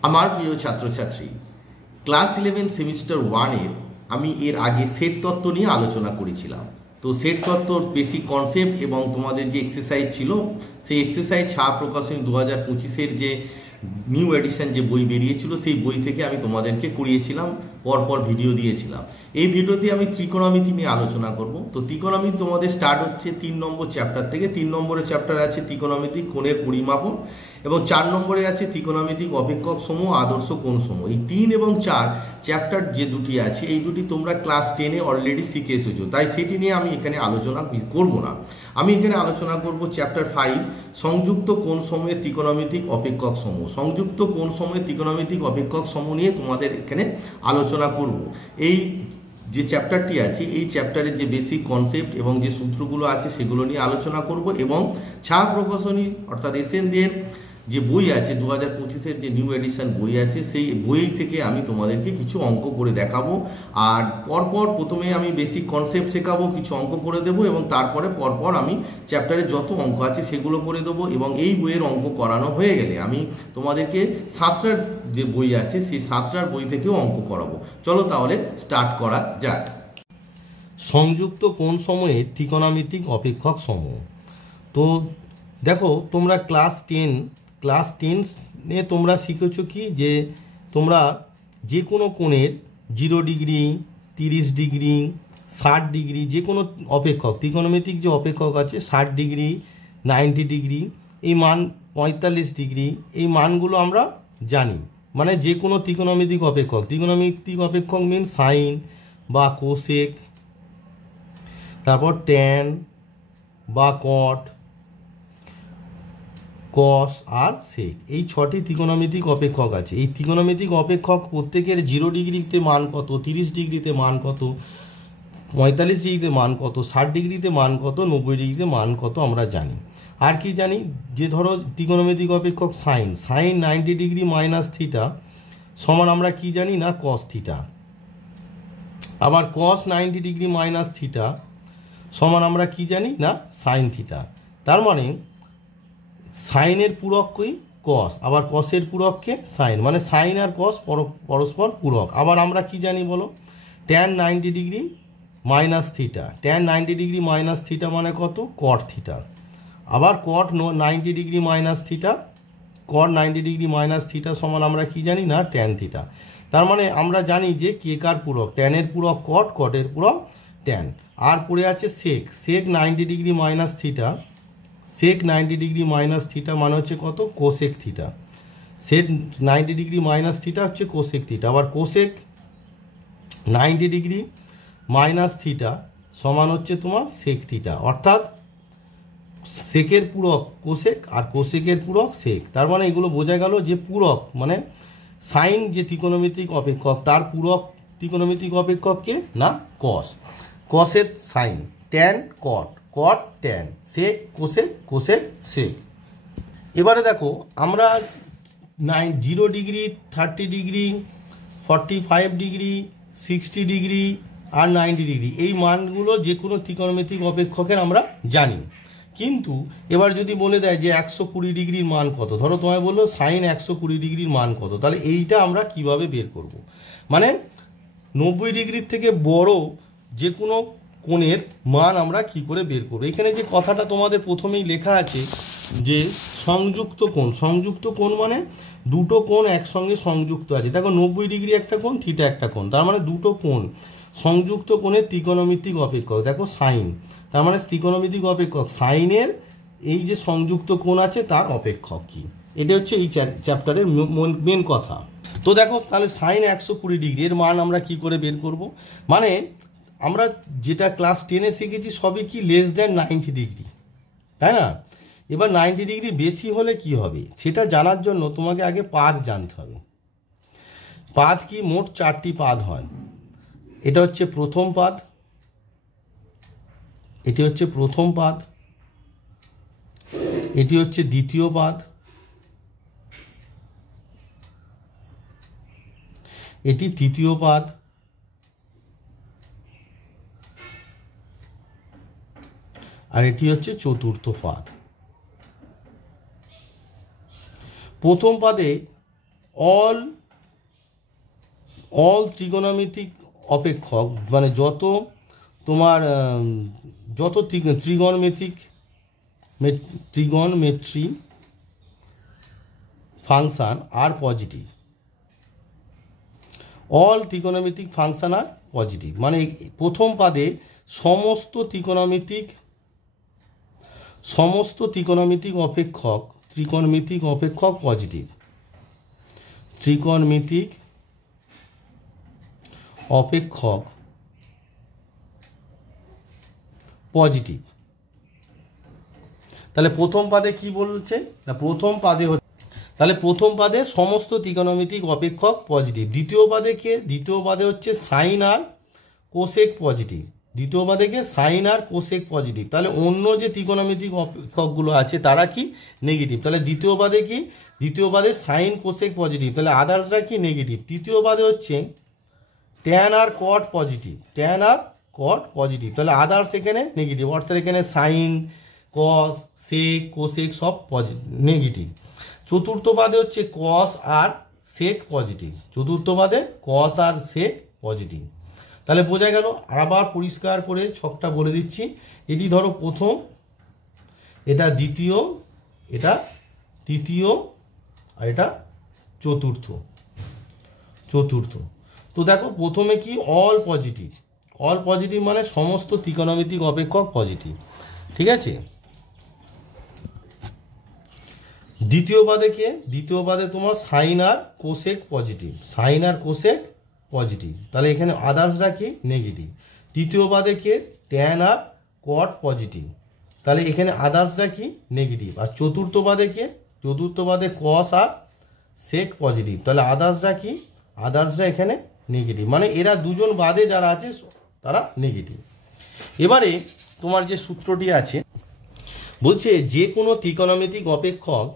আমার প্রিয় ছাত্রছাত্রী, ক্লাস 11 সেমিস্টার 1-এর আমি এর আগে সেট তত্ত্ব নিয়ে আলোচনা করেছিলাম। তো সেট তত্ত্বর বেসিক কনসেপ্ট এবং তোমাদের যে এক্সারসাইজ ছিল, সেই এক্সারসাইজ ছাপ প্রকাশনী 2025-এর যে নিউ এডিশন যে বই বেরিয়েছিল, সেই বই থেকে আমি তোমাদেরকে করিয়েছিলাম, পরপর ভিডিও দিয়েছিলাম। এই ভিডিওতে আমি ত্রিকোণমিতি নিয়ে আলোচনা করব। তো ত্রিকোণমিতি তোমাদের স্টার্ট হচ্ছে 3 নম্বর চ্যাপ্টার থেকে। 3 নম্বরের চ্যাপ্টার আছে ত্রিকোণমিতিক কোণের পরিমাপন, এবং 4 নম্বরে আছে ত্রিকোণমিতিক অপেক্ষক সমূহ, আদর্শ কোণ সমূহ। এই 3 এবং 4 চ্যাপ্টার যে দুটি আছে, এই দুটি তোমরা ক্লাস 10-এ অলরেডি শিখে এসেছো, তাই সেটি নিয়ে আমি এখানে আলোচনা করব না। আমি এখানে আলোচনা করব চ্যাপ্টার 5, সংযুক্ত কোণ সমূহের ত্রিকোণমিতিক অপেক্ষক সমূহ। সংযুক্ত কোণ সমূহের ত্রিকোণমিতিক অপেক্ষক সমূহ নিয়ে তোমাদের এখানে আলোচনা করব। এই যে চ্যাপ্টারটি আছে, এই চ্যাপ্টারের যে বেসিক কনসেপ্ট এবং যে সূত্রগুলো আছে সেগুলো নিয়ে আলোচনা করব, এবং ছাপ প্রকাশনী অর্থাৎ এসএনদের যে বই আছে 2025-এর যে নিউ এডিশন বই আছে, সেই বই থেকে আমি তোমাদেরকে কিছু অঙ্ক করে দেখাবো। আর পরপর প্রথমে আমি বেসিক কনসেপ্ট শেখাবো, কিছু অঙ্ক করে দেবো, এবং তারপরে পরপর আমি চ্যাপ্টারে যত অঙ্ক আছে সেগুলো করে দেবো। এবং এই বইয়ের অঙ্ক করানো হয়ে গেলে আমি তোমাদেরকে সাঁতরার যে বই আছে, সেই সাঁতরার বই থেকেও অঙ্ক করাবো। চলো তাহলে স্টার্ট করা যাক। সংযুক্ত কোণ সমূহের ত্রিকোণমিতিক অপেক্ষক সমূহ। তো দেখো, তোমরা ক্লাস 10 তোমরা শিখেছো কি, যে তোমরা যে কোনো কোণের 0 ডিগ্রি, 30 ডিগ্রি, 60 ডিগ্রি, যে কোনো অপেক্ষক, ত্রিকোণমিতিক যে অপেক্ষক আছে 60 ডিগ্রি, 90 ডিগ্রি, এই মান 45 ডিগ্রি, এই মানগুলো আমরা জানি। মানে যে কোনো ত্রিকোণমিতিক অপেক্ষক মিন সাইন বা কোসেক, তারপর ট্যান বা কট, কস আর সেক, এই 6টি ত্রিকোণমিতিক অপেক্ষক আছে। এই ত্রিকোণমিতিক অপেক্ষক প্রত্যেকের 0 ডিগ্রিতে মান কত, 30 ডিগ্রিতে মান কত, 45 ডিগ্রিতে মান কত, 60 ডিগ্রিতে মান কত, 90 ডিগ্রিতে মান কত আমরা জানি। আর কি জানি, যে ধরো ত্রিকোণমিতিক অপেক্ষক সাইন 90 ডিগ্রি মাইনাস থিটা সমান আমরা কি জানি না, কস থিটা। আবার কস 90 ডিগ্রি মাইনাস থিটা সমান আমরা কি জানি না, সাইন থিটা। তার মানে সাইনের পূরকই কস, আবার কসের পূরককে সাইন, মানে সাইন আর কস পরস্পর পূরক। আবার আমরা কি জানি বলো, tan 90 degree minus theta, tan 90 degree minus theta মানে কত, কট থিটা। আবার কট 90 ডিগ্রি মাইনাস থিটা, কট 90 ডিগ্রি মাইনাস থিটা সমান আমরা কি জানি না, ট্যান থিটা। তার মানে আমরা জানি যে কে কার পূরক, ট্যানের পূরক কট, কটের পূরক ট্যান। আর পড়ে আছে সেক 90 ডিগ্রি মাইনাস থিটা, সেক 90 ডিগ্রি মাইনাস থিটা মানে হচ্ছে কত, কোসেক থিটা। সেক 90 ডিগ্রি মাইনাস থিটা হচ্ছে কোসেক থিটা। আবার কোসেক 90 ডিগ্রি মাইনাস থিটা সমান হচ্ছে তোমার সেক থিটা। অর্থাৎ সেকের পূরক কোসেক আর কোসেকের পূরক সেক। তার মানে এগুলো বোঝা গেল যে পূরক মানে সাইন যে ত্রিকোণমিতিক অপেক্ষক, তার পূরক ত্রিকোণমিতিক অপেক্ষককে না, কস, কসের sine, tan cot, cot tan, sec cosec, cosec sec. এবারে দেখো, আমরা 0 ডিগ্রি, 30 ডিগ্রি, 45 ডিগ্রি, 60 ডিগ্রি আর 90 ডিগ্রি, এই মানগুলো যে কোনো ত্রিকোণমিতিক অপেক্ষকের আমরা জানি। কিন্তু এবার যদি বলে দেয় যে 120 ডিগ্রির মান কত, ধরো তোমায় বললো সাইন 120 ডিগ্রির মান কত, তাহলে এইটা আমরা কিভাবে বের করব। মানে 90 ডিগ্রির থেকে বড় যে কোনো কোণের মান আমরা কি করে বের করব। এখানে যে কথাটা তোমাদের প্রথমেই লেখা আছে যে সংযুক্ত কোণ, সংযুক্ত কোণ মানে দুটো কোণ একসঙ্গে সংযুক্ত আছে। দেখো 90 ডিগ্রি একটা কোণ, থিটা একটা কোণ, তার মানে দুটো কোণ সংযুক্ত কোণের ত্রিকোণমিতিক অপেক্ষক। দেখো সাইন, তার মানে ত্রিকোণমিতিক অপেক্ষক সাইনের এই যে সংযুক্ত কোণ আছে তার অপেক্ষক কি, এটা হচ্ছে এই চ্যাপ্টারের মেন কথা। তো দেখো, তাহলে সাইন 120 ডিগ্রি এর মান আমরা কি করে বের করব। মানে আমরা যেটা ক্লাস 10-এ শিখেছি সবই কি লেস দ্যান 90 ডিগ্রি, তাই না। এবার 90 ডিগ্রি বেশি হলে কি হবে সেটা জানার জন্য তোমাকে আগে পাদ জানতে হবে। পাদ কি, মোট 4টি পাদ হয়। এটা হচ্ছে প্রথম পাদ, এটি হচ্ছে প্রথম পাদ, এটি হচ্ছে দ্বিতীয় পাদ, এটি তৃতীয় পাদ, আর এটি হচ্ছে চতুর্থ পাদ। প্রথম পাদে অল ত্রিকোণমিতিক অপেক্ষক মানে যত তোমার যত ত্রিগোণমেট্রি ফাংশন আর পজিটিভ, অল ত্রিকোণমিতিক ফাংশন আর পজিটিভ মানে প্রথম পাদে সমস্ত ত্রিকোণমিতিক অপেক্ষক পজিটিভ, ত্রিকোণমিতিক অপেক্ষক পজিটিভ। তাহলে প্রথম পাদে কি বলছে না, তাহলে প্রথম পাদে সমস্ত ত্রিকোণমিতিক অপেক্ষক পজিটিভ। দ্বিতীয় পাদে হচ্ছে সাইন আর কোসেক পজিটিভ, দ্বিতীয় পাদে কে সাইন আর কোসেক পজিটিভ। তাহলে অন্য যে ত্রিকোণমিতিক অপেক্ষকগুলো আছে তারা কি নেগেটিভ। তাহলে দ্বিতীয় পাদে সাইন কোসেক পজিটিভ, তাহলে আদার্সরা কি নেগেটিভ। তৃতীয় পাদে হচ্ছে ট্যান আর কট পজিটিভ, তাহলে আদার্স এখানে নেগেটিভ, অর্থাৎ এখানে সাইন কস সেক কোসেক সব নেগেটিভ। চতুর্থ পাদে হচ্ছে কস আর সেক পজিটিভ, তাহলে বোঝা গেল। আবার পরিষ্কার করে ছকটা বলে দিচ্ছি। এটি ধরো প্রথম, এটা দ্বিতীয়, এটা তৃতীয়, আর এটা চতুর্থ। তো দেখো প্রথমে কি অল পজিটিভ মানে সমস্ত ত্রিকোণমিতিক অপেক্ষক পজিটিভ, ঠিক আছে। দ্বিতীয় পাদে তোমার সাইন আর কোসেক পজিটিভ, তাহলে এখানে আদার্সরা কি নেগেটিভ। তৃতীয় পাদে কে ট্যান আর কট পজিটিভ, তাহলে এখানে আদার্সরা কি নেগেটিভ। আর চতুর্থ পাদে কস আর সেক পজিটিভ, তাহলে আদার্সরা এখানে নেগেটিভ, মানে এরা দুজন বাদে যারা আছে তারা নেগেটিভ। এবারে তোমার যে সূত্রটি আছে বলছে যে কোনো ত্রিকোণমিতিক অপেক্ষক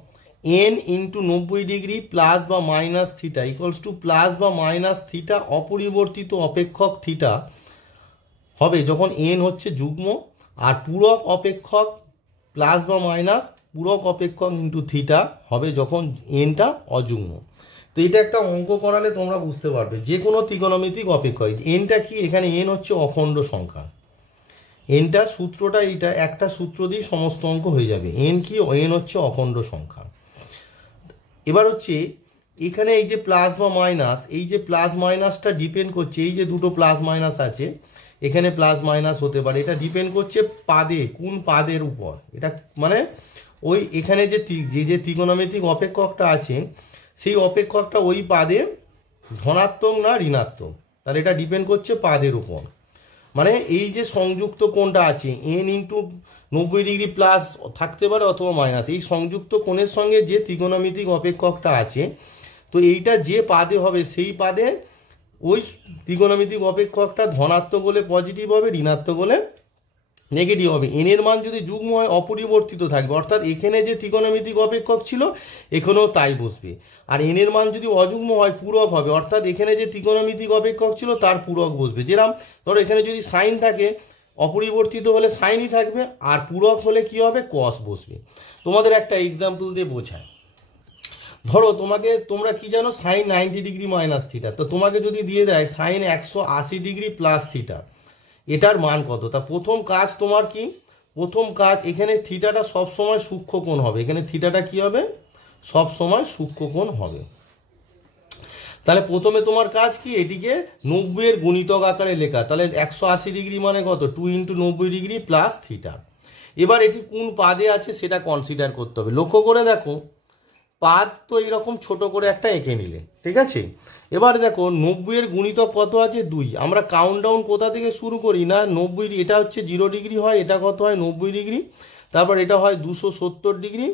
n ইন্টু 90 ডিগ্রি প্লাস বা minus theta equals to plus বা মাইনাস থিটা অপরিবর্তিত অপেক্ষক থিটা হবে যখন n হচ্ছে যুগ্ম, আর পূরক অপেক্ষক প্লাস বা মাইনাস পূরক অপেক্ষক ইন্টু থিটা হবে যখন nটা অযুগ্ম। তো এটা একটা অঙ্ক করালে তোমরা বুঝতে পারবে যে কোনো ত্রিকোণমিতিক অপেক্ষক nটা কি, এখানে n হচ্ছে অখণ্ড সংখ্যা, nটা সূত্রটা এইটা একটা সূত্র দিয়ে সমস্ত অঙ্ক হয়ে যাবে। n কি, n হচ্ছে অখণ্ড সংখ্যা। এবার হচ্ছে এখানে এই যে প্লাস বা মাইনাস, এই যে প্লাস মাইনাসটা ডিপেন্ড করছে, এই যে দুটো প্লাস মাইনাস আছে এখানে প্লাস মাইনাস হতে পারে, এটা ডিপেন্ড করছে পাদে, কোন পাদের উপর। এটা মানে ওই এখানে যে ত্রিকোণমিতিক অপেক্ষকটা আছে সেই অপেক্ষকটা ওই পাদে ধনাত্মক না ঋণাত্মক, তাহলে এটা ডিপেন্ড করছে পাদের উপর। মানে এই যে সংযুক্ত কোণটা আছে n ইন্টু 90 ডিগ্রি প্লাস থাকতে পারে অথবা মাইনাস, এই সংযুক্ত কোণের সঙ্গে যে ত্রিকোণমিতিক অপেক্ষকটা আছে তো এইটা যে পাদে হবে সেই পাদে ওই ত্রিকোণমিতিক অপেক্ষকটা ধনাত্মক হলে পজিটিভ হবে, ঋণাত্মক হলে নেগেটিভ হবে। n এর মান যদি যুগ্ম হয় অপরিবর্তিত থাকবে, অর্থাৎ এখানে যে ত্রিকোণমিতিক অপেক্ষক ছিল এখানেও তাই বসবে। আর n এর মান যদি অযুগ্ম হয় পূরক হবে, অর্থাৎ এখানে যে ত্রিকোণমিতিক অপেক্ষক ছিল তার পূরক বসবে। যেরকম ধরো এখানে যদি সাইন থাকে অপরিবর্তিত হলে সাইনই থাকবে, আর পূরক হলে কি হবে কস বসবে। তোমাদের একটা এক্সাম্পল দিয়ে বোঝায়। ধরো তোমরা কি জানো সাইন 90 ডিগ্রি মাইনাস থিটা, তো তোমাকে যদি দিয়ে দেয় সাইন 180 ডিগ্রি প্লাস থিটা, এটার মান কত। তা প্রথম কাজ তোমার কি, এখানে থিটাটা সবসময় সূক্ষ্ম কোণ হবে, এখানে থিটাটা কি হবে সবসময় সূক্ষ্ম কোণ হবে। তাহলে প্রথমে তোমার কাজ কি, এটিকে 90 এর গুণিতক আকারে লেখা, তাহলে 180 ডিগ্রি মানে কত 2 ইন্টু 90 ডিগ্রি প্লাস থিটা। এবার এটি কোন পাদে আছে সেটা কনসিডার করতে হবে। লক্ষ্য করে দেখো পাদ তো এইরকম ছোট করে একটা এঁকে নিলে, ঠিক আছে। এবার দেখো 90 এর গুণিতক কত আছে 2, আমরা কাউন্টডাউন কোথা থেকে শুরু করি না 90, এটা হচ্ছে 0 ডিগ্রি হয়, এটা কত হয় 90 ডিগ্রি, তারপর এটা হয় 270 ডিগ্রি,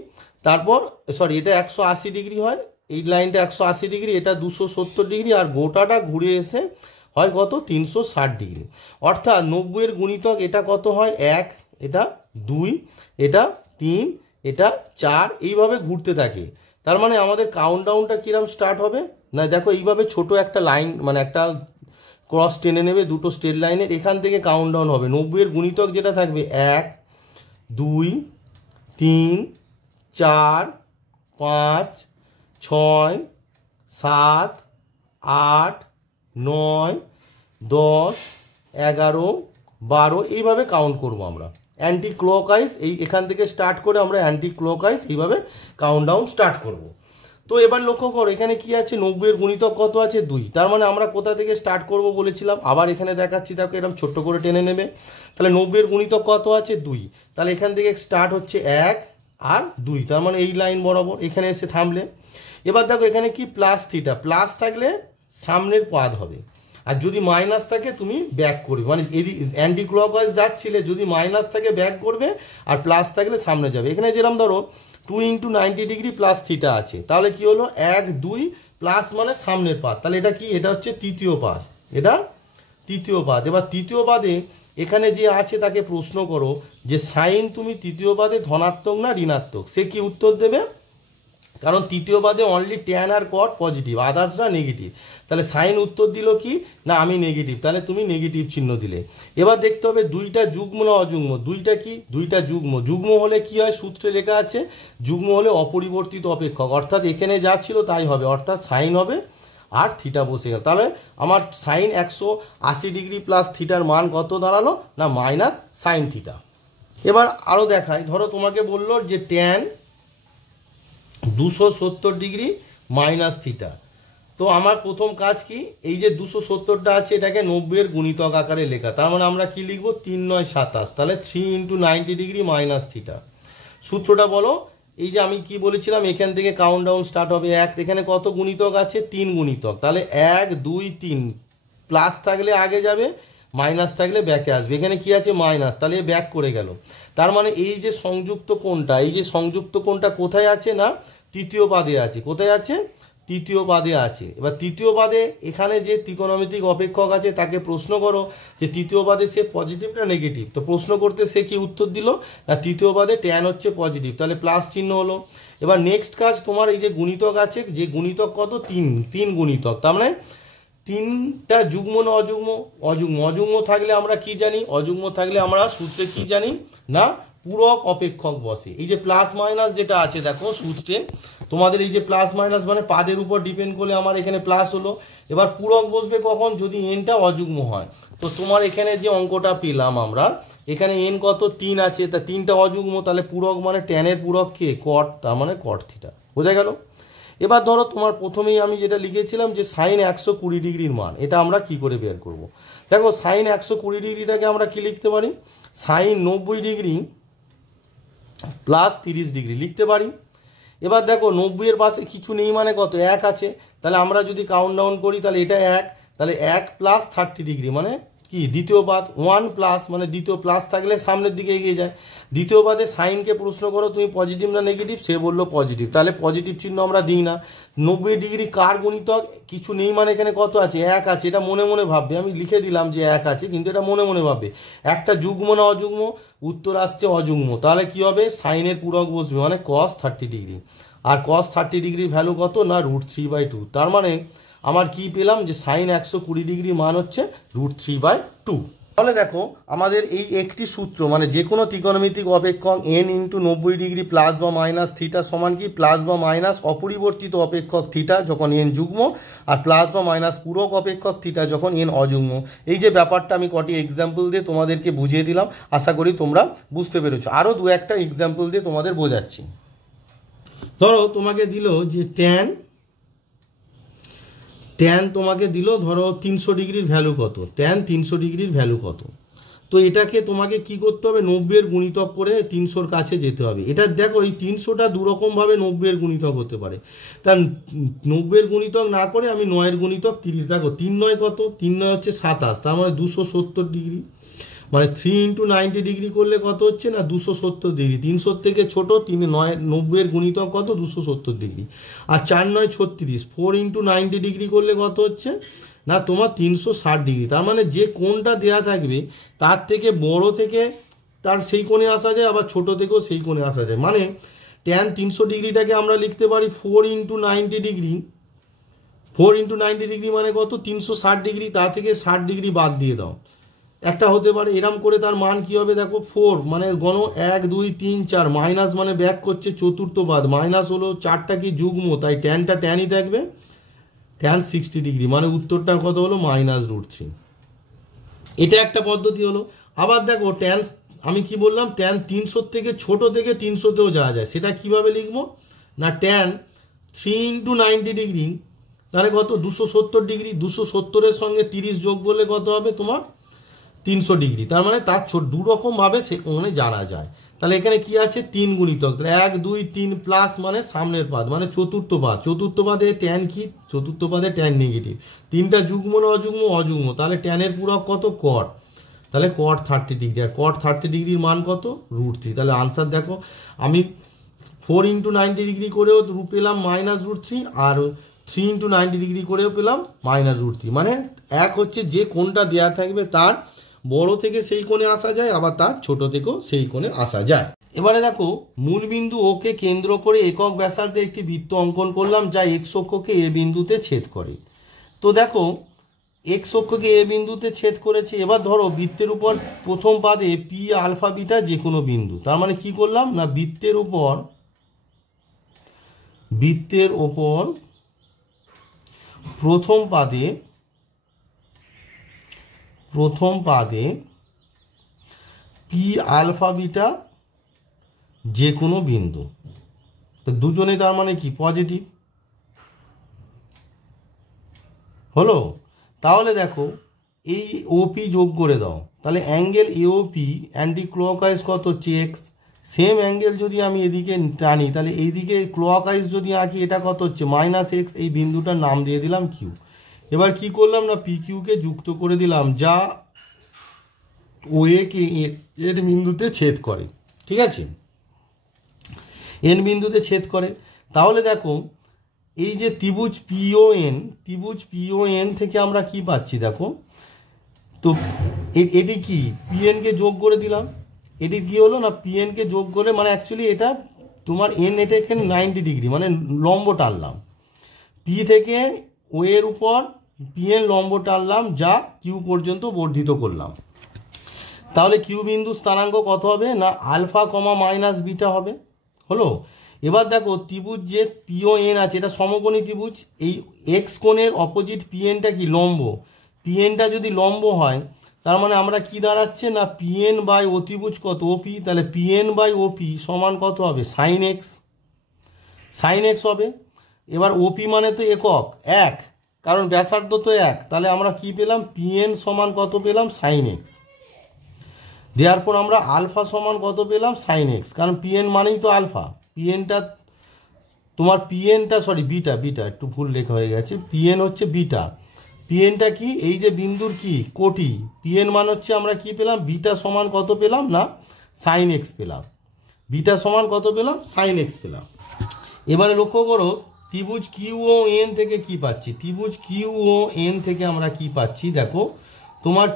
তারপর সরি এটা 180 ডিগ্রি হয়, এই লাইনটা 180 ডিগ্রি, এটা 270 ডিগ্রি, আর গোটাটা ঘুরে এসে হয় কত 360 ডিগ্রি। অর্থাৎ 90 এর গুণিতক এটা কত হয় 1, এটা 2, এটা 3, এটা 4, এইভাবে ঘুরতে থাকে। তার মানে আমাদের কাউন্টডাউনটা কিরম স্টার্ট হবে না, দেখো এইভাবে ছোট একটা লাইন মানে একটা ক্রস টেনে নেবে দুটো স্ট্রেট লাইনের, এখান থেকে কাউন্টডাউন হবে। 90 এর গুণিতক যেটা থাকবে 1, 2, 3, 4, 5, 6, 7, 8, 9, 10, 11, 12 এইভাবে কাউন্ট করবো আমরা। অ্যান্টি ক্লকওয়াইজ এখান থেকে স্টার্ট করে আমরা অ্যান্টি ক্লকওয়াইজ এইভাবে কাউন্টডাউন স্টার্ট করব। তো এবার লক্ষ্য করো এখানে কি আছে, 90-এর গুণিতক কত আছে 2। তার মানে আমরা কোথা থেকে স্টার্ট করব বলেছিলাম, আবার এখানে দেখাচ্ছি, দেখো এরকম ছোট্ট করে টেনে নেবে। তাহলে 90-এর গুণিতক কত আছে 2, তাহলে এখান থেকে স্টার্ট হচ্ছে 1 আর 2, তার মানে এই লাইন বরাবর এখানে এসে থামলে। এবার দেখো এখানে কি প্লাস থিটা, প্লাস থাকলে সামনের পাদ হবে, আর যদি মাইনাস থাকে তুমি ব্যাক করবে, মানে অ্যান্টি ক্লকওয়াইজ যাচ্ছিলে, যদি মাইনাস থাকে ব্যাক করবে আর প্লাস থাকলে সামনে যাবে। এখানে যেরকম ধরো 2 × 90 ডিগ্রি প্লাস থিটা আছে, তাহলে কি হলো 1, 2 প্লাস মানে সামনের পাদ, তাহলে এটা কি, এটা হচ্ছে তৃতীয় পাদ, এটা তৃতীয় পাদ। এবার তৃতীয় পাদে এখানে যে আছে তাকে প্রশ্ন করো যে সাইন তুমি তৃতীয় পাদে ধনাত্মক না ঋণাত্মক, সে কি উত্তর দেবে, কারণ তৃতীয় পাদে অনলি ট্যান আর কট পজিটিভ, আদার্সরা নেগেটিভ। তাহলে সাইন উত্তর দিল কি না আমি নেগেটিভ, তাহলে তুমি নেগেটিভ চিহ্ন দিলে। এবার দেখতে হবে দুইটা যুগ্ম না অযুগ্ম, দুইটা কি, দুইটা যুগ্ম। যুগ্ম হলে কি হয়, সূত্রে লেখা আছে যুগ্ম হলে অপরিবর্তিত অপেক্ষক, অর্থাৎ এখানে যা ছিল তাই হবে, অর্থাৎ সাইন হবে আর থিটা বসে গেল। তাহলে আমার সাইন 180 ডিগ্রি প্লাস থিটার মান কত দাঁড়ালো না মাইনাস সাইন থিটা। এবার আরও দেখাই, ধরো তোমাকে বললো যে ট্যান 270 ডিগ্রি মাইনাস থিটা। তো আমার প্রথম কাজ কি, এই যে 270টা আছে এটাকে 90-এর গুণিতক আকারে লেখা, তার মানে আমরা কি লিখবো 3, 9, 27, তাহলে 3 × 90 ডিগ্রি মাইনাস থিটা। সূত্রটা বলো, এই যে আমি কি বলেছিলাম এখান থেকে কাউন্টডাউন স্টার্ট হবে 1, এখানে কত গুণিতক আছে 3 গুণিতক, তাহলে 1, 2, 3, প্লাস থাকলে আগে যাবে, মাইনাস থাকলে ব্যাকে আসবে। এখানে কি আছে মাইনাস, তাহলে ব্যাক করে গেল। তার মানে এই যে সংযুক্ত কোণটা, এই যে সংযুক্ত কোণটা কোথায় আছে না তৃতীয় পাদে আছে, কোথায় আছে তৃতীয় পাদে আছে। এবার তৃতীয় পাদে এখানে যে ত্রিকোণমিতিক অপেক্ষক আছে তাকে প্রশ্ন করো যে তৃতীয় পাদে সে পজিটিভ না নেগেটিভ, তো প্রশ্ন করতে সে কি উত্তর দিল না তৃতীয় পাদে ট্যান হচ্ছে পজিটিভ, তাহলে প্লাস চিহ্ন হলো। এবার নেক্সট কাজ, তোমার এই যে গুণিতক আছে, যে গুণিতক কত 3 গুণিতক, তার মানে 3টা যুগ্ম না অযুগ্ম, অযুগ্ম। অযুগ্ম থাকলে আমরা কি জানি, অযুগ্ম থাকলে আমরা সূত্রে কি জানি না পূরক অপেক্ষক বসে। এই যে প্লাস মাইনাস যেটা আছে দেখো সূত্রে তোমাদের, এই যে প্লাস মাইনাস মানে পাদের উপর ডিপেন্ড করলে আমার এখানে প্লাস হলো। এবার পূরক বসবে কখন, যদি এনটা অযুগ্ম হয়। তো তোমার এখানে যে অঙ্কটা পেলাম আমরা, এখানে এন কত 3 আছে, তা 3টা অযুগ্ম, তাহলে পূরক মানে ট্যানের পূরক কে কট, তার মানে কট থিটা, বোঝা গেল। এবার ধরো তোমার প্রথমেই আমি যেটা লিখেছিলাম যে সাইন 120 ডিগ্রির মান, এটা আমরা কি করে বের করব। দেখো সাইন 120 ডিগ্রিটাকে আমরা কি লিখতে পারি, সাইন 90 ডিগ্রি প্লাস 30 ডিগ্রি লিখতে পারি। এবার দেখো 90-এর পাশে কিছু নেই মানে কত 1 আছে, তাহলে আমরা যদি কাউন্টডাউন করি তাহলে এটা 1, তাহলে 1 প্লাস 30 ডিগ্রি মানে কি দ্বিতীয় পাদ, 1 প্লাস মানে দ্বিতীয় প্লাস থাকলে সামনের দিকে এগিয়ে যায়। দ্বিতীয় পাদে সাইনকে প্রশ্ন করো তুমি পজিটিভ না নেগেটিভ, সে বললো পজিটিভ, তাহলে পজিটিভ চিহ্ন আমরা দিই না। 90 ডিগ্রি কার গুণিতক, কিছু নেই মানে এখানে কত আছে 1 আছে, এটা মনে মনে ভাববে, আমি লিখে দিলাম যে 1 আছে কিন্তু এটা মনে মনে ভাববে। একটা যুগ্ম না অযুগ্ম, উত্তর আসছে অযুগ্ম, তাহলে কি হবে সাইনের পূরক বসবে মানে cos 30 ডিগ্রি, আর cos 30 ডিগ্রির ভ্যালু কত না √3/2। তার মানে আমার কি পেলাম যে সাইন 120 ডিগ্রি মান হচ্ছে √3/2। তাহলে দেখো আমাদের এই একটি সূত্র মানে যে কোনো ত্রিকোণমিতিক অপেক্ষক n × 90 ডিগ্রি প্লাস বা মাইনাস থিটা সমান কি প্লাস বা মাইনাস অপরিবর্তিত অপেক্ষক থিটা যখন n যুগ্ম, আর প্লাস বা মাইনাস পূরক অপেক্ষক থিটা যখন n অযুগ্ম। এই যে ব্যাপারটা আমি কটি এক্সাম্পল দিয়ে তোমাদেরকে বুঝিয়ে দিলাম, আশা করি তোমরা বুঝতে পেরেছো। আরও 2-1টা এক্সাম্পল দিয়ে তোমাদের বোঝাচ্ছি। ধরো তোমাকে দিল যে ট্যান তোমাকে দিল ধরো 300 ডিগ্রির ভ্যালু কত, ট্যান 300 ডিগ্রির ভ্যালু কত। তো এটাকে তোমাকে কি করতে হবে 90-এর গুণিতক করে 300-র কাছে যেতে হবে। এটা দেখো এই 300টা দুরকমভাবে 90-এর গুণিতক হতে পারে, তা 90-এর গুণিতক না করে আমি 9-এর গুণিতক 30, দেখো 3 9 কত, 3 9 হচ্ছে 27, তার মানে 270 ডিগ্রি, মানে 3 × 90 ডিগ্রি করলে কত হচ্ছে না 270 ডিগ্রি। 300 থেকে ছোট 90-এর গুণিতক কত 270 ডিগ্রি, আর 4 9 36, 4 × 90 ডিগ্রি করলে কত হচ্ছে না তোমার 360 ডিগ্রি। তার মানে যে কোণটা দেয়া থাকবে তার থেকে বড় থেকে তার সেই কোণে আসা যায়, আবার ছোট থেকেও সেই কোণে আসা যায়। মানে ট্যান 300 ডিগ্রিটাকে আমরা লিখতে পারি 4 × 90 ডিগ্রি, 4 × 90 ডিগ্রি মানে কত 360 ডিগ্রি, তা থেকে 60 ডিগ্রি বাদ দিয়ে দাও, একটা হতে পারে। এরম করে তার মান কি হবে দেখো 4 মানে গণ 1 2 3 4, মাইনাস মানে ব্যাক করছে চতুর্থ পাদ, মাইনাস হলো 4টা কি যুগ্ম, তাই ট্যানটা ট্যানই থাকবে, ট্যান 60 ডিগ্রি, মানে উত্তরটা কত হলো -√3। এটা একটা পদ্ধতি হলো। আবার দেখো ট্যান, আমি কি বললাম, ট্যান 300 থেকে ছোট থেকে 300তেও যাওয়া যায়, সেটা কিভাবে লিখবো না, ট্যান 3 × 90 ডিগ্রি তাহলে কত 270 ডিগ্রি, 270-এর সঙ্গে 30 যোগ করলে কত হবে তোমার 300 ডিগ্রি। তার মানে তার দুরকমভাবে সেখানে জানা যায়। তাহলে এখানে কি আছে 3 গুণিতক, তাহলে 1 2 3 প্লাস মানে সামনের পাদ মানে চতুর্থ পাদ, চতুর্থ পাদে ট্যান কি, চতুর্থ পাদে ট্যান নেগেটিভ, তিনটা যুগ্ম না অযুগ্ম, অযুগ্ম, তাহলে ট্যানের পূরক কত কট, তাহলে কট 30 ডিগ্রি, আর কট 30 ডিগ্রির মান কত √3। তাহলে আনসার দেখো আমি 4 × 90 ডিগ্রি করেও পেলাম -√3, আর 3 × 90 ডিগ্রি করেও পেলাম -√3। মানে এক হচ্ছে যে কোণটা দেওয়া থাকবে তার বড় থেকে সেই কোণে আসা যায়, আবার তার ছোট থেকেও সেই কোণে আসা যায়। এবারে দেখো মূলবিন্দু ওকে কেন্দ্র করে একক ব্যাসার্ধে একটি বৃত্ত অঙ্কন করলাম যা এক্স অক্ষকে এ বিন্দুতে ছেদ করে। তো দেখো এক্স অক্ষকে এ বিন্দুতে ছেদ করেছে। এবার ধরো বৃত্তের উপর প্রথম পাদে পি আলফা বিটা যে কোনো বিন্দু, তার মানে কি করলাম না বৃত্তের উপর প্রথম পাদে পি আলফা বিটা যে কোনো বিন্দু, তো দুজনে তার মানে কি পজিটিভ হলো। তাহলে দেখো এই ওপি যোগ করে দাও, তাহলে অ্যাঙ্গেল এওপি অ্যান্টি ক্লকওয়াইজ কত হচ্ছে এক্স, সেম অ্যাঙ্গেল যদি আমি এদিকে টানি তাহলে এইদিকে ক্লকওয়াইজ যদি আঁকি এটা কত হচ্ছে -x, এই বিন্দুটার নাম দিয়ে দিলাম কিউ। এবার কি করলাম না পি কিউকে যুক্ত করে দিলাম যা ও একে এর বিন্দুতে ছেদ করে, ঠিক আছে, এন বিন্দুতে ছেদ করে। তাহলে দেখো এই যে ত্রিভুজ পিওএন থেকে আমরা কি পাচ্ছি দেখো, তো এটি কি পিএনকে যোগ করে দিলাম, এটি কি হলো না পিএনকে যোগ করে মানে অ্যাকচুয়ালি এটা তোমার এন, এটা এখানে 90 ডিগ্রি মানে লম্ব টানলাম, পি থেকে ও এর উপর পিএন লম্ব টানলাম যা কিউ পর্যন্ত বর্ধিত করলাম। তাহলে কিউ বিন্দু স্থানাঙ্ক কত হবে না আলফা কমা -β হবে, হলো। এবার দেখো ত্রিভুজ যে পিওএন আছে এটা সমকোণী ত্রিভুজ, এই এক্স কোণের অপোজিট পিএনটা কি লম্ব, পিএনটা যদি লম্ব হয় তার মানে আমরা কি দাঁড়াচ্ছে না পিএন বাই অতিভুজ কত ওপি, তাহলে পিএন বাই ওপি সমান কত হবে সাইন এক্স হবে। এবার ওপি মানে তো একক এক, কারণ ব্যাসার্ধ তো এক, তাহলে আমরা কি পেলাম পিএন সমান কত পেলাম সাইন এক্স। দেওয়ার পর আমরা আলফা সমান কত পেলাম সাইন এক্স, কারণ পিএন মানেই তো আলফা, পিএনটা তোমার বিটা একটু ভুল লেখা হয়ে গেছে, পিএন হচ্ছে বিটা, পিএনটা কি এই যে বিন্দুর কি কোটি, পিএন মান হচ্ছে আমরা কি পেলাম বিটা সমান কত পেলাম না সাইন এক্স পেলাম, বিটা সমান কত পেলাম সাইন এক্স পেলাম। এবারে লক্ষ্য করো ত্রিভুজ কিউ ও এন থেকে কি পাচ্ছি, ত্রিভুজ কিউ ও এন থেকে আমরা কি পাচ্ছি দেখো তোমার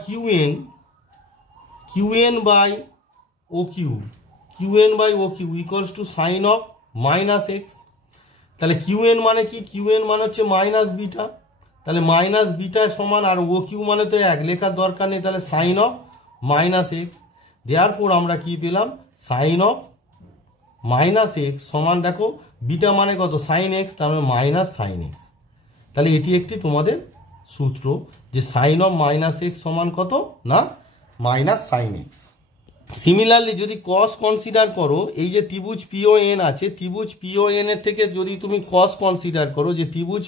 QN by O Q equals to sine of -x। তাহলে কিউএন মানে কি, কিউএন মানে হচ্ছে -β, তাহলে -β সমান, আর ও কিউ মানে তো এক লেখার দরকার নেই, তাহলে সাইন অফ -x। দেওয়ার পর আমরা কি পেলাম সাইন অফ -x সমান দেখো বিটা মানে কত সাইন এক্স, তার মানে -sin x। তাহলে এটি একটি তোমাদের সূত্র যে সাইন অফ -x সমান কত না -sin x। সিমিলারলি যদি কস কনসিডার করো, এই যে ত্রিভুজ পিওএন আছে, ত্রিভুজ পিওএন এর থেকে যদি তুমি কস কনসিডার করো, যে ত্রিভুজ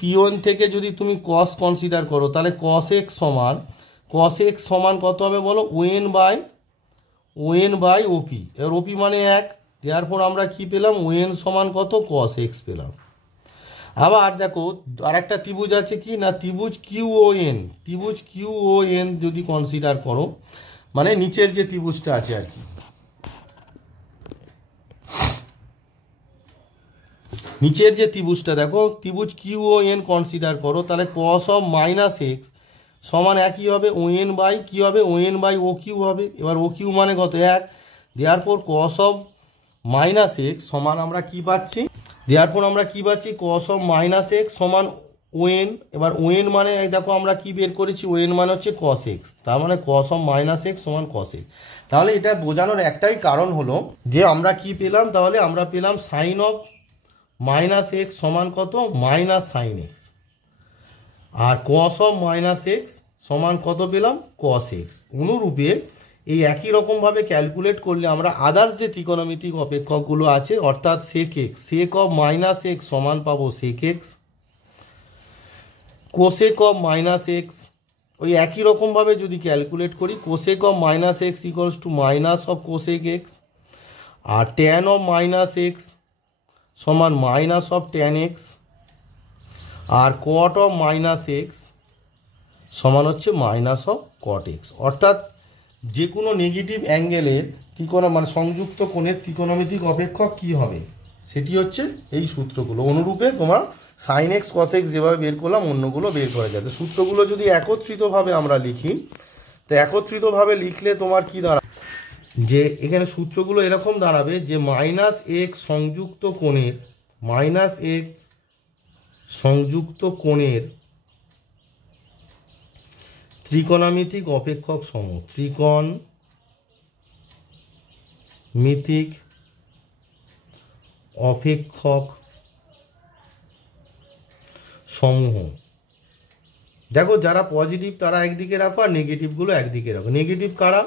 পিওএন থেকে যদি তুমি কস কনসিডার করো তাহলে কস এক্স সমান কত হবে বলো ওএন বাই ওপি, এবার ওপি মানে এক, দেওয়ার পর আমরা কি পেলাম ওএন সমান কত কস এক্স পেলাম। আবার দেখো আরেকটা ত্রিভুজ আছে কি না ত্রিভুজ কিউওএন যদি কনসিডার করো, মানে নিচের যে ত্রিভুজটা আছে আর কি, নিচের যে ত্রিভুজটা দেখো ত্রিভুজ কিউওএন কনসিডার করো, তাহলে কস অফ -x সমান একই হবে ওএন বাই কি হবে ওএন বাই ও কিউ হবে। এবার ও কিউ মানে কত এক, দেওয়ার পর কস অফ -x সমান আমরা কি পাচ্ছি, দেওয়ার পর আমরা কি পাচ্ছি কস অফ -x সমান ওএন। এবার ওএন মানে দেখো আমরা কি বের করেছি, ওএন মানে হচ্ছে কস এক্স, তার মানে কস অফ -x সমান কস এক্স। তাহলে এটা বোঝানোর একটাই কারণ হলো যে আমরা কি পেলাম, তাহলে আমরা পেলাম সাইন অফ মাইনাস এক্স সমান কত, মাইনাস সাইন এক্স। আর কস অফ মাইনাস এক্স সমান কত পেলাম, কস এক্স। অনুরূপে এই একই রকমভাবে ক্যালকুলেট করলে আমরা আদার্স যে ত্রিকোণমিতিক অপেক্ষকগুলো আছে অর্থাৎ sec x, sec of minus x সমান পাবো sec x, cosec of minus x ওই একই রকমভাবে যদি ক্যালকুলেট করি cosec of minus x equals to minus of cosec x, আর ট্যান অফ মাইনাস এক্স সমান মাইনাস অফ ট্যান এক্স, আর কট অফ মাইনাস এক্স সমান হচ্ছে মাইনাস অফ কট এক্স। অর্থাৎ যে কোনো নেগেটিভ অ্যাঙ্গেলের মানে সংযুক্ত কোণের ত্রিকোণমিতিক অপেক্ষক কী হবে সেটি হচ্ছে এই সূত্রগুলো। অনুরূপে তোমার সাইন এক্স কস এক্স যেভাবে বের করলাম অন্যগুলো বের করা যায়। তো সূত্রগুলো যদি একত্রিতভাবে আমরা লিখি, তো একত্রিতভাবে লিখলে তোমার কি দাঁড়াবে, যে এখানে সূত্রগুলো এরকম দাঁড়াবে যে মাইনাস এক্স সংযুক্ত কোণের, মাইনাস এক্স সংযুক্ত কোণের ত্রিকোণমিতিক অপেক্ষক সমূহ, ত্রিকোণমিতিক অপেক্ষক সমূহ। দেখো যারা পজিটিভ তারা একদিকে রাখো আর নেগেটিভগুলো একদিকে রাখো। নেগেটিভ কারা,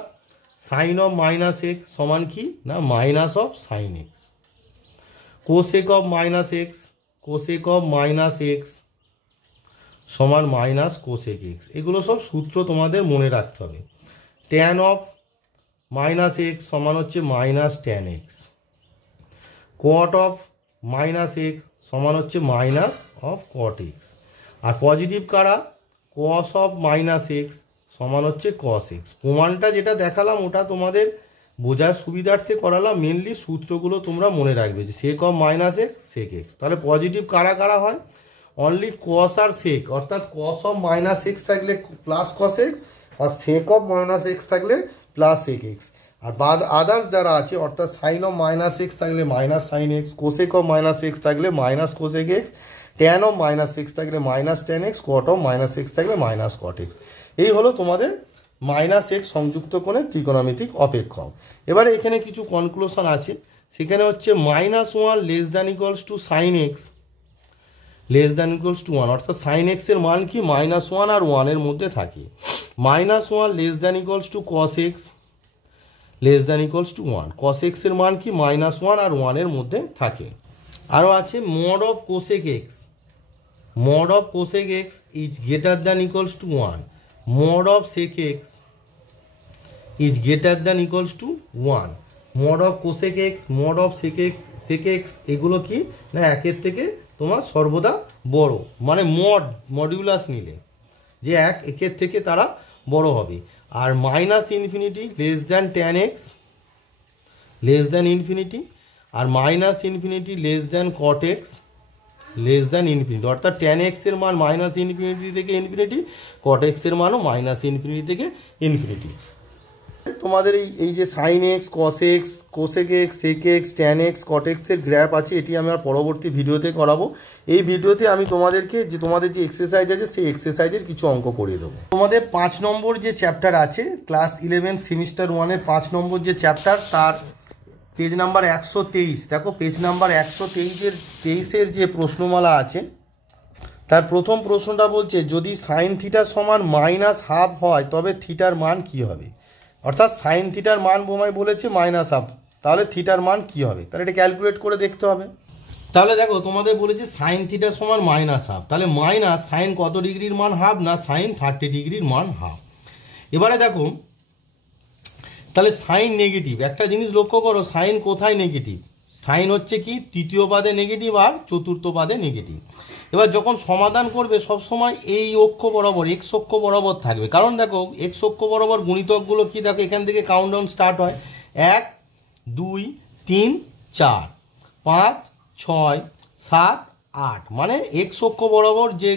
সাইন অফ মাইনাস এক্স সমান কি না minus of sign x, cosec of minus x, cosec of minus x সমান মাইনাস কোসেক এক্স। এগুলো সব সূত্র তোমাদের মনে রাখতে হবে। ট্যান অফ মাইনাস এক্স সমান হচ্ছে minus tan x, cot of minus x সমান হচ্ছে মাইনাস অফ কট এক্স। আর পজিটিভ কারা, কস অফ মাইনাস এক্স সমান হচ্ছে কস এক্স। প্রমাণটা যেটা দেখালাম ওটা তোমাদের বোঝার সুবিধার্থে করালাম, মেনলি সূত্রগুলো তোমরা মনে রাখবে যে sec of minus x sec x. তাহলে পজিটিভ কারা কারা হয়, অনলি কস আর সেক, অর্থাৎ কস অফ মাইনাস এক্স থাকলে প্লাস কস এক্স আর সেক অফ মাইনাস এক্স থাকলে প্লাস সেক এক্স। আর বাদ আদার্স যারা আছে অর্থাৎ সাইন অফ মাইনাস এক্স থাকলে minus sine x, cosec of minus x থাকলে minus cosec x, tan of minus x থাকলে minus tan x, cot of minus x থাকলে মাইনাস কট এক্স। এই হলো তোমাদের মাইনাস এক্স সংযুক্ত কোণের ত্রিকোণমিতিক অপেক্ষক। এবারে এখানে কিছু কনক্লুশন আছে, সেখানে হচ্ছে minus one less than equals to sine x less than equals to one, অর্থাৎ সাইন এক্সের মান কি মাইনাস ওয়ান আর ওয়ানের মধ্যে থাকে। Minus one less than equals to cos x less than equals to one, cos এক্সের মান কি মাইনাস ওয়ান আর ওয়ানের মধ্যে থাকে। আরও আছে mod of cosec x, mod of cosec x is greater than equals to one, mod of sec x is greater than equals to one. Mod of cosec x, mod of sec x এগুলো কি না একের থেকে তোমার সর্বদা বড়, মানে modulus নিলে যে একের থেকে তারা বড় হবে। আর minus infinity less than tan x less than infinity, আর minus infinity less than cot x less than infinity, অর্থাৎ ট্যান এক্সের মান মাইনাস ইনফিনিটি থেকে ইনফিনিটি, কট এক্সের মানও মাইনাস ইনফিনিটি থেকে ইনফিনিটি। তোমাদের এই যে sine x, cos x, cosec x, sec x, tan x, cot এক্সের গ্রাফ আছে, এটি আমি আর পরবর্তী ভিডিওতে করাবো। এই ভিডিওতে আমি তোমাদেরকে যে তোমাদের যে এক্সারসাইজ আছে সেই এক্সারসাইজের কিছু অঙ্ক করিয়ে দেবো। তোমাদের 5 নম্বর যে চ্যাপ্টার আছে ক্লাস 11 সেমিস্টার 1-এর 5 নম্বর যে চ্যাপ্টার, তার পেজ নাম্বার 123, দেখো পেজ নাম্বার 123-এর যে প্রশ্নমালা আছে তার প্রথম প্রশ্নটা বলছে যদি সাইন থিটা সমান মাইনাস হাফ হয় তবে থিটার মান কি হবে। অর্থাৎ সাইন থিটার মান বোমায় বলেছে মাইনাস হাফ, তাহলে থিটার মান কি হবে, তাহলে এটা ক্যালকুলেট করে দেখতে হবে। তাহলে দেখো তোমাদের বলেছে সাইন থিটা সমান মাইনাস হাফ, তাহলে মাইনাস সাইন কত ডিগ্রির মান হাফ না সাইন 30 ডিগ্রির মান হাফ। এবারে দেখো তাহলে সাইন নেগেটিভ, একটা জিনিস লক্ষ্য করো সাইন কোথায় নেগেটিভ, সাইন হচ্ছে কি তৃতীয় পাদে নেগেটিভ আর চতুর্থ পাদে নেগেটিভ। এবার যখন সমাধান করবে সবসময় এই অক্ষ বরাবর এক্স অক্ষ বরাবর থাকবে, কারণ দেখো এক্স অক্ষ বরাবর গুণিতকগুলো কি দেখো এখান থেকে কাউন্টডাউন স্টার্ট হয় 1 2 3 4 5 6 7 8, মানে এক্স অক্ষ বরাবর যে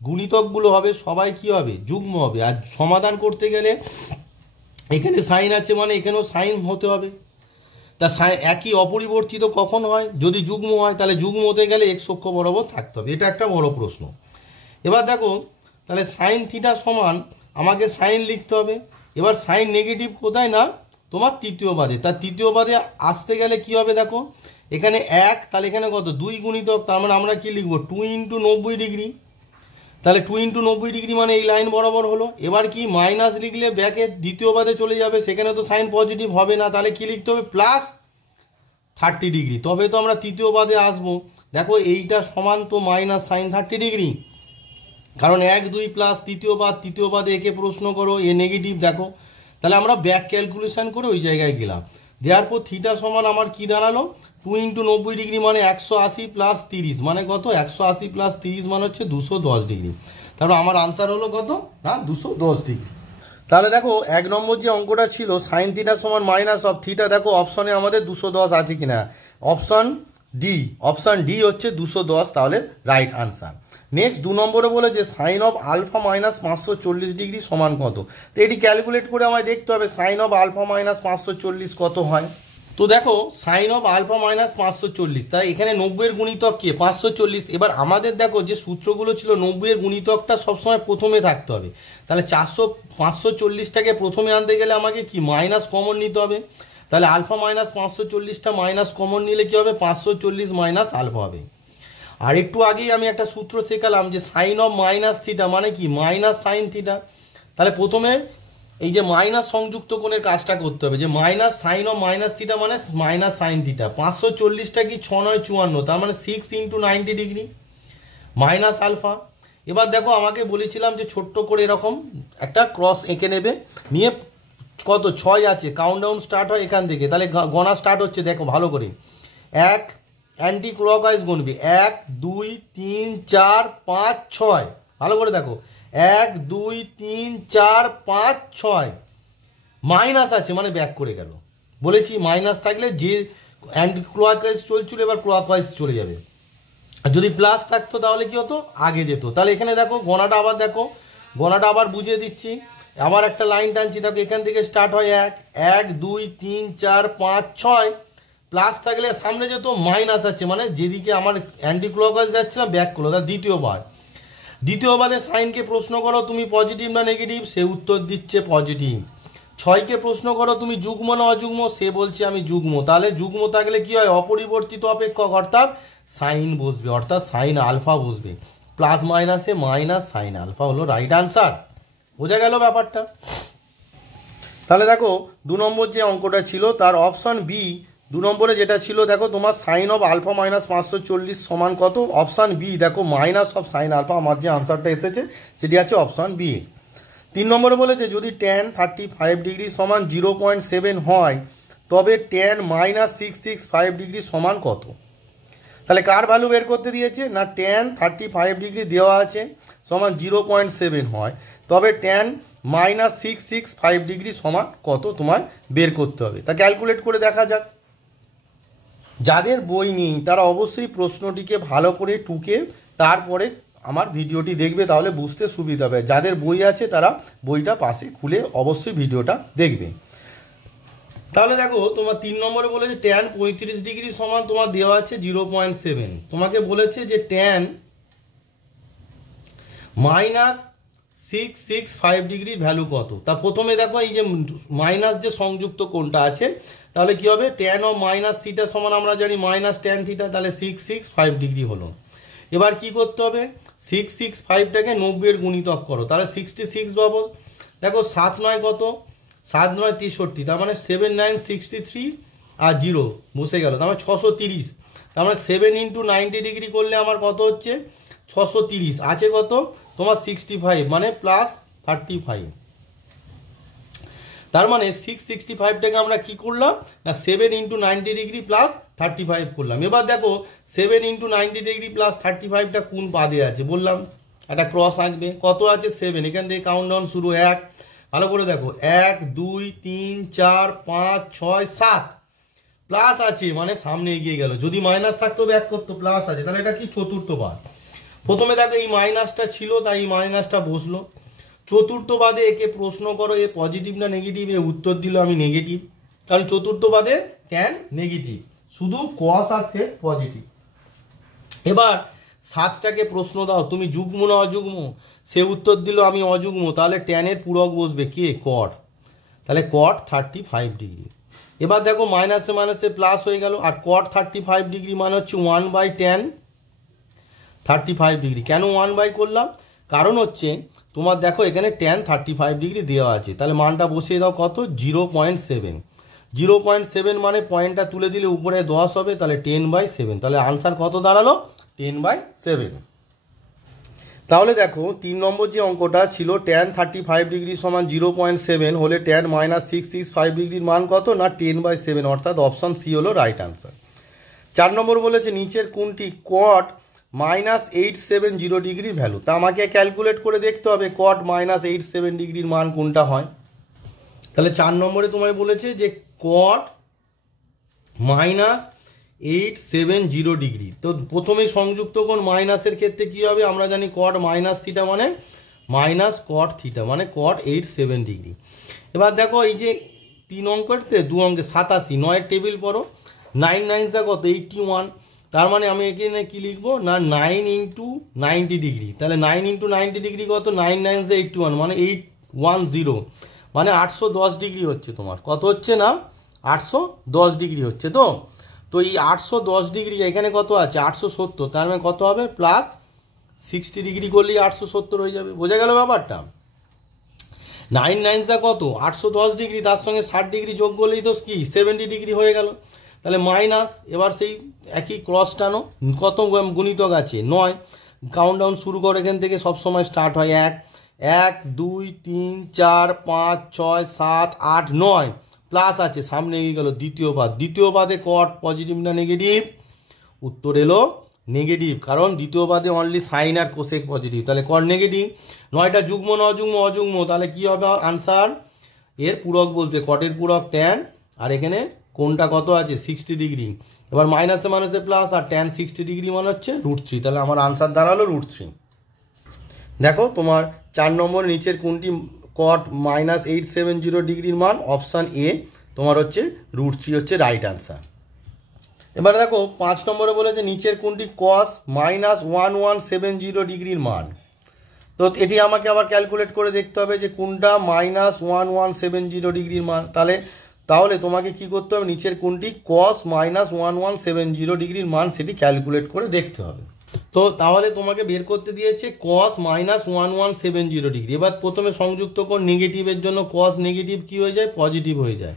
গুণিতকগুলো হবে সবাই কি হবে যুগ্ম হবে। আর সমাধান করতে গেলে এখানে সাইন আছে মানে এখানেও সাইন হতে হবে। তা একই অপরিবর্তিত কখন হয়, যদি যুগ্ম হয়, তাহলে যুগ্ম হতে গেলে এক্স অক্ষ বরাবর থাকতে হবে, এটা একটা বড় প্রশ্ন। এবার দেখো তাহলে সাইন থিটা সমান আমাকে সাইন লিখতে হবে। এবার সাইন নেগেটিভ কোথায় না তোমার তৃতীয় পাদে, তার তৃতীয় পাদে আসতে গেলে কি হবে দেখো এখানে 1, তাহলে এখানে কত 2 গুণিতক, তার মানে আমরা কি লিখবো 2 × 90 ডিগ্রি। তাহলে 2 × 90 ডিগ্রি মানে এই লাইন বরাবর হলো। এবার কি মাইনাস লিখলে ব্যাকে দ্বিতীয় বাদে চলে যাবে, সেখানে তো সাইন পজিটিভ হবে না, তাহলে কি লিখতে হবে প্লাস 30 ডিগ্রি, তবে তো আমরা তৃতীয় বাদে আসবো। দেখো এইটা সমান তো মাইনাস সাইন 30 ডিগ্রি, কারণ 1 2 প্লাস তৃতীয় বাদে একে প্রশ্ন করো, এ নেগেটিভ। দেখো তাহলে আমরা ব্যাক ক্যালকুলেশন করে ওই জায়গায় গেলাম, দেওয়ার পর থিটা সমান আমার কি দাঁড়ালো 2 × 90 ডিগ্রি মানে 180 প্লাস 30 মানে কত, 180 প্লাস 30 মানে হচ্ছে 210 ডিগ্রি। তারপর আমার আনসার হলো কত না 210 ডিগ্রি। তাহলে দেখো 1 নম্বর যে অঙ্কটা ছিল সাইন থিটা সমান মাইনাস অফ থিটা, দেখো অপশনে আমাদের 210 আছে কিনা, অপশন ডি হচ্ছে 210, তাহলে রাইট আনসার। নেক্সট 2 নম্বরে বলেছে sine of alpha minus 540 degree সমান কত। তো এটি ক্যালকুলেট করে আমায় দেখতে হবে সাইন অফ আলফা মাইনাস 540 কত হয়। তো দেখো সাইন অফ আলফা মাইনাস 540, তাই এখানে 90 এর গুণিতক কে 540। এবার আমাদের দেখো যে সূত্রগুলো ছিল 90 এর গুণিতকটা সবসময় প্রথমে থাকতে হবে, তাহলে 540টাকে প্রথমে আনতে গেলে আমাকে কি মাইনাস কমন নিতে হবে, তাহলে আলফা মাইনাস 540টা মাইনাস কমন নিলে কি হবে 540 মাইনাস আলফা হবে। আর একটু আগেই আমি একটা সূত্র শেখালাম যে সাইন অফ মাইনাস থিটা মানে কি মাইনাস সাইন থিটা, তাহলে প্রথমে এই যে মাইনাস সংযুক্ত কোণের কাজটা করতে হবে, যে minus sine of minus theta মানে মাইনাস সাইন থিটা। 540টা কি 6 9 54, তার মানে 6 × 90 ডিগ্রি মাইনাস আলফা। এবার দেখো আমাকে বলেছিলাম যে ছোট্ট করে এরকম একটা ক্রস এঁকে নেবে, নিয়ে কত 6 আছে, কাউন্টডাউন স্টার্ট হয় এখান থেকে, তাহলে গণা স্টার্ট হচ্ছে। দেখো ভালো করে 1 অ্যান্টি ক্লকওয়াইজ গুনবে, 1 2 3 4 5 6, ভালো করে দেখো 1 2 3 4 5 6, মাইনাস আছে মানে ব্যাক করে গেল। বলেছি মাইনাস থাকলে যে অ্যান্টি ক্লকওয়াইজ চলছিল এবার ক্লকওয়াইজ চলে যাবে, আর যদি প্লাস থাকতো তাহলে কি হতো আগে যেত। তাহলে এখানে দেখো গণাটা আবার দেখো, গণাটা আবার বুঝিয়ে দিচ্ছি, আবার একটা লাইন টানছি। দেখো এখান থেকে স্টার্ট হয় 1 2 3 4 5 6, প্লাস থাকলে সামনে যেত, মাইনাস আছে মানে যেদিকে আমার অ্যান্টি ক্লকওয়াইজ যাচ্ছিলাম ব্যাক করলো। তার দ্বিতীয়বারে সাইনকে প্রশ্ন করো তুমি পজিটিভ না নেগেটিভ, সে উত্তর দিচ্ছে পজিটিভ। 6কে প্রশ্ন করো তুমি যুগ্ম না অযুগ্ম, সে বলছে আমি যুগ্ম। তাহলে যুগ্ম থাকলে কি হয় অপরিবর্তিত অপেক্ষক, অর্থাৎ সাইন বসবে, অর্থাৎ সাইন আলফা বসবে। প্লাস মাইনাসে মাইনাস সাইন আলফা হলো রাইট আনসার। বোঝা গেল ব্যাপারটা। তাহলে দেখো 2 নম্বর যে অঙ্কটা ছিল তার অপশন বি, 2 নম্বরে যেটা ছিল দেখো তোমার সাইন অফ আলফা মাইনাস 540 সমান কত, অপশন বি দেখো মাইনাস অফ সাইন আলফা। আমার যে আনসারটা এসেছে সেটি আছে অপশন বি। 3 নম্বরে বলেছে যদি tan 35 ডিগ্রি সমান 0.7 হয় তবে tan মাইনাস 665 ডিগ্রি সমান কত। তাহলে কার ভ্যালু বের করতে দিয়েছে না tan 35 ডিগ্রি দেওয়া আছে সমান 0.7 হয়, তবে tan মাইনাস 665 ডিগ্রি সমান কত তোমার বের করতে হবে। তা ক্যালকুলেট করে দেখা যাক। যাদের বই নেই তারা অবশ্যই প্রশ্নটিকে ভালো করে টুকে তারপরে আমার ভিডিওটি দেখবে, তাহলে বুঝতে সুবিধা হবে। যাদের বই আছে তারা বইটা পাশে খুলে অবশ্যই ভিডিওটা দেখবে। তাহলে দেখো তোমার 3 নম্বরে বলেছে tan 35 ডিগ্রি সমান তোমার দেওয়া আছে 0.7, তোমাকে বলেছে যে tan মাইনাস 665 ডিগ্রির ভ্যালু কত। তা প্রথমে দেখো এই যে মাইনাস যে সংযুক্ত কোণটা আছে, তাহলে কি হবে tan অফ মাইনাস থিটা সমান আমরা জানি মাইনাস tan থিটা, তাহলে 665 ডিগ্রি হলো। এবার কি করতে হবে 665টাকে 90 এর গুণিতক করো, তাহলে 66 পাবো। দেখো 7 9 কত, 7 9 63, তার মানে 7 9 63 আর 0 বসে গেল, তার মানে 630। তার মানে 7 × 90 ডিগ্রি করলে আমার কত হচ্ছে 630, আছে কত তোমার 65 মানে প্লাস 35। তার মানে 665টাকে আমরা কি করলাম না 7 × 90 ডিগ্রি প্লাস 35 করলাম। এবার দেখো 7 × 90 ডিগ্রি প্লাস 35টা কোন পাদে আছে বললাম, একটা ক্রস আঁকবে, কত আছে 7, এখান থেকে কাউন্টডাউন শুরু 1, ভালো করে দেখো 1 2 3 4 5 6 7, প্লাস আছে মানে সামনে এগিয়ে গেল, যদি মাইনাস থাকতো ব্যাক করতো, প্লাস আছে, তাহলে এটা কি চতুর্থ বাদ। প্রথমে দেখো এই মাইনাসটা ছিল তাই এই মাইনাসটা বসলো, চতুর্থ বাদে একে প্রশ্ন করো এ পজিটিভ না নেগেটিভ, এ উত্তর দিল আমি নেগেটিভ, কারণ চতুর্থ বাদে ট্যান নেগেটিভ, শুধু কস আর সেক পজিটিভ। এবার 7টাকে প্রশ্ন দাও তুমি যুগ্ম না অযুগ্ম, সে উত্তর দিল আমি অযুগ্ম, তাহলে ট্যানের পূরক বসবে কে কট, তাহলে কট 35 ডিগ্রি। এবার দেখো মাইনাসে মাইনাসে প্লাস হয়ে গেল, আর কট 35 ডিগ্রি মানে হচ্ছে 1/tan 35 ডিগ্রি। কেন 1 করলাম? কারণ হচ্ছে তোমার দেখো এখানে tan 35 ডিগ্রি দেওয়া আছে, তাহলে মানটা বসিয়ে দাও কত, 0.7। 0.7 মানে পয়েন্টটা তুলে দিলে উপরে 10 হবে, তাহলে 10/7। তাহলে আনসার কত দাঁড়ালো, 10/7। তাহলে দেখো 3 নম্বর যে অঙ্কটা ছিল tan 35 ডিগ্রি সমান 0.7 হলে tan -665 ডিগ্রির মান কত, না 10/7, অর্থাৎ অপশন সি হলো রাইট আনসার। 4 নম্বর বলেছে নিচের কোনটি কট -870 ডিগ্রির ভ্যালু। তা আমাকে ক্যালকুলেট করে দেখতে হবে কট -87 ডিগ্রির মান কোনটা হয়। তাহলে 4 নম্বরে তোমায় বলেছে যে কট -870 ডিগ্রি। তো প্রথমে সংযুক্ত কোণ মাইনাসের ক্ষেত্রে কি হবে, আমরা জানি কট মাইনাস থিটা মানে মাইনাস কট থিটা মানে কট 87 ডিগ্রি। এবার দেখো এই যে 3 অঙ্কতে 2 অঙ্কে 87, 9 টেবিল পড়ো, 9 9 কত 81, তার মানে আমি এখানে কি লিখবো, না 9 × 90 ডিগ্রি। তাহলে 9 × 90 ডিগ্রি কত, 9 9 81 মানে 810, মানে 810 ডিগ্রি হচ্ছে তোমার, কত হচ্ছে না 810 ডিগ্রি হচ্ছে। তো তো এই 810 ডিগ্রি এখানে কত আছে 870, তার মানে কত হবে প্লাস 60 ডিগ্রি করলেই 870 হয়ে যাবে। বোঝা গেল ব্যাপারটা? 9 9 কত 810 ডিগ্রি, তার সঙ্গে 60 ডিগ্রি যোগ করলেই তো কি 70 ডিগ্রি হয়ে গেল। তাহলে মাইনাস, এবার সেই একই ক্রস টানো, কত গুণিতক আছে 9, কাউন্টডাউন শুরু করো এখান থেকে, সবসময় স্টার্ট হয় 1 1 2 3 4 5 6 7 8 9, প্লাস আছে সামনে এগিয়ে গেল দ্বিতীয় পাদ। দ্বিতীয় পাদে কট পজিটিভ না নেগেটিভ, উত্তর এলো নেগেটিভ, কারণ দ্বিতীয় পাদে অনলি সাইন আর কোসেক পজিটিভ, তাহলে কট নেগেটিভ। 9টা যুগ্ম না অযুগ্ম, অযুগ্ম, তাহলে কি হবে আনসার, এর পূরক বলতে কটের পূরক ট্যান, আর এখানে কোনটা কত আছে 60 ডিগ্রি। এবার মাইনাসে মাইনাসে প্লাস, আর ট্যান 60 ডিগ্রি মানে হচ্ছে √3, তাহলে আমার আনসার দাঁড়ালো √3। দেখো তোমার 4 নম্বর নিচের কোনটি কট -870 ডিগ্রির মান, অপশান এ তোমার হচ্ছে √3 হচ্ছে রাইট আনসার। এবার দেখো 5 নম্বরে বলেছে নিচের কোনটি কস -1170 ডিগ্রির মান। তো এটি আমাকে আবার ক্যালকুলেট করে দেখতে হবে যে কোনটা -1170 ডিগ্রির মান। তাহলে তোমাকে কি করতে হবে, নিচের কোনটি কস -1170 ডিগ্রির মান সেটি ক্যালকুলেট করে দেখতে হবে। তো তাহলে তোমাকে বের করতে দিয়েছে কস -1170 ডিগ্রি। এবার প্রথমে সংযুক্ত কোণ নেগেটিভের জন্য কস নেগেটিভ কি হয়ে যায়, পজিটিভ হয়ে যায়,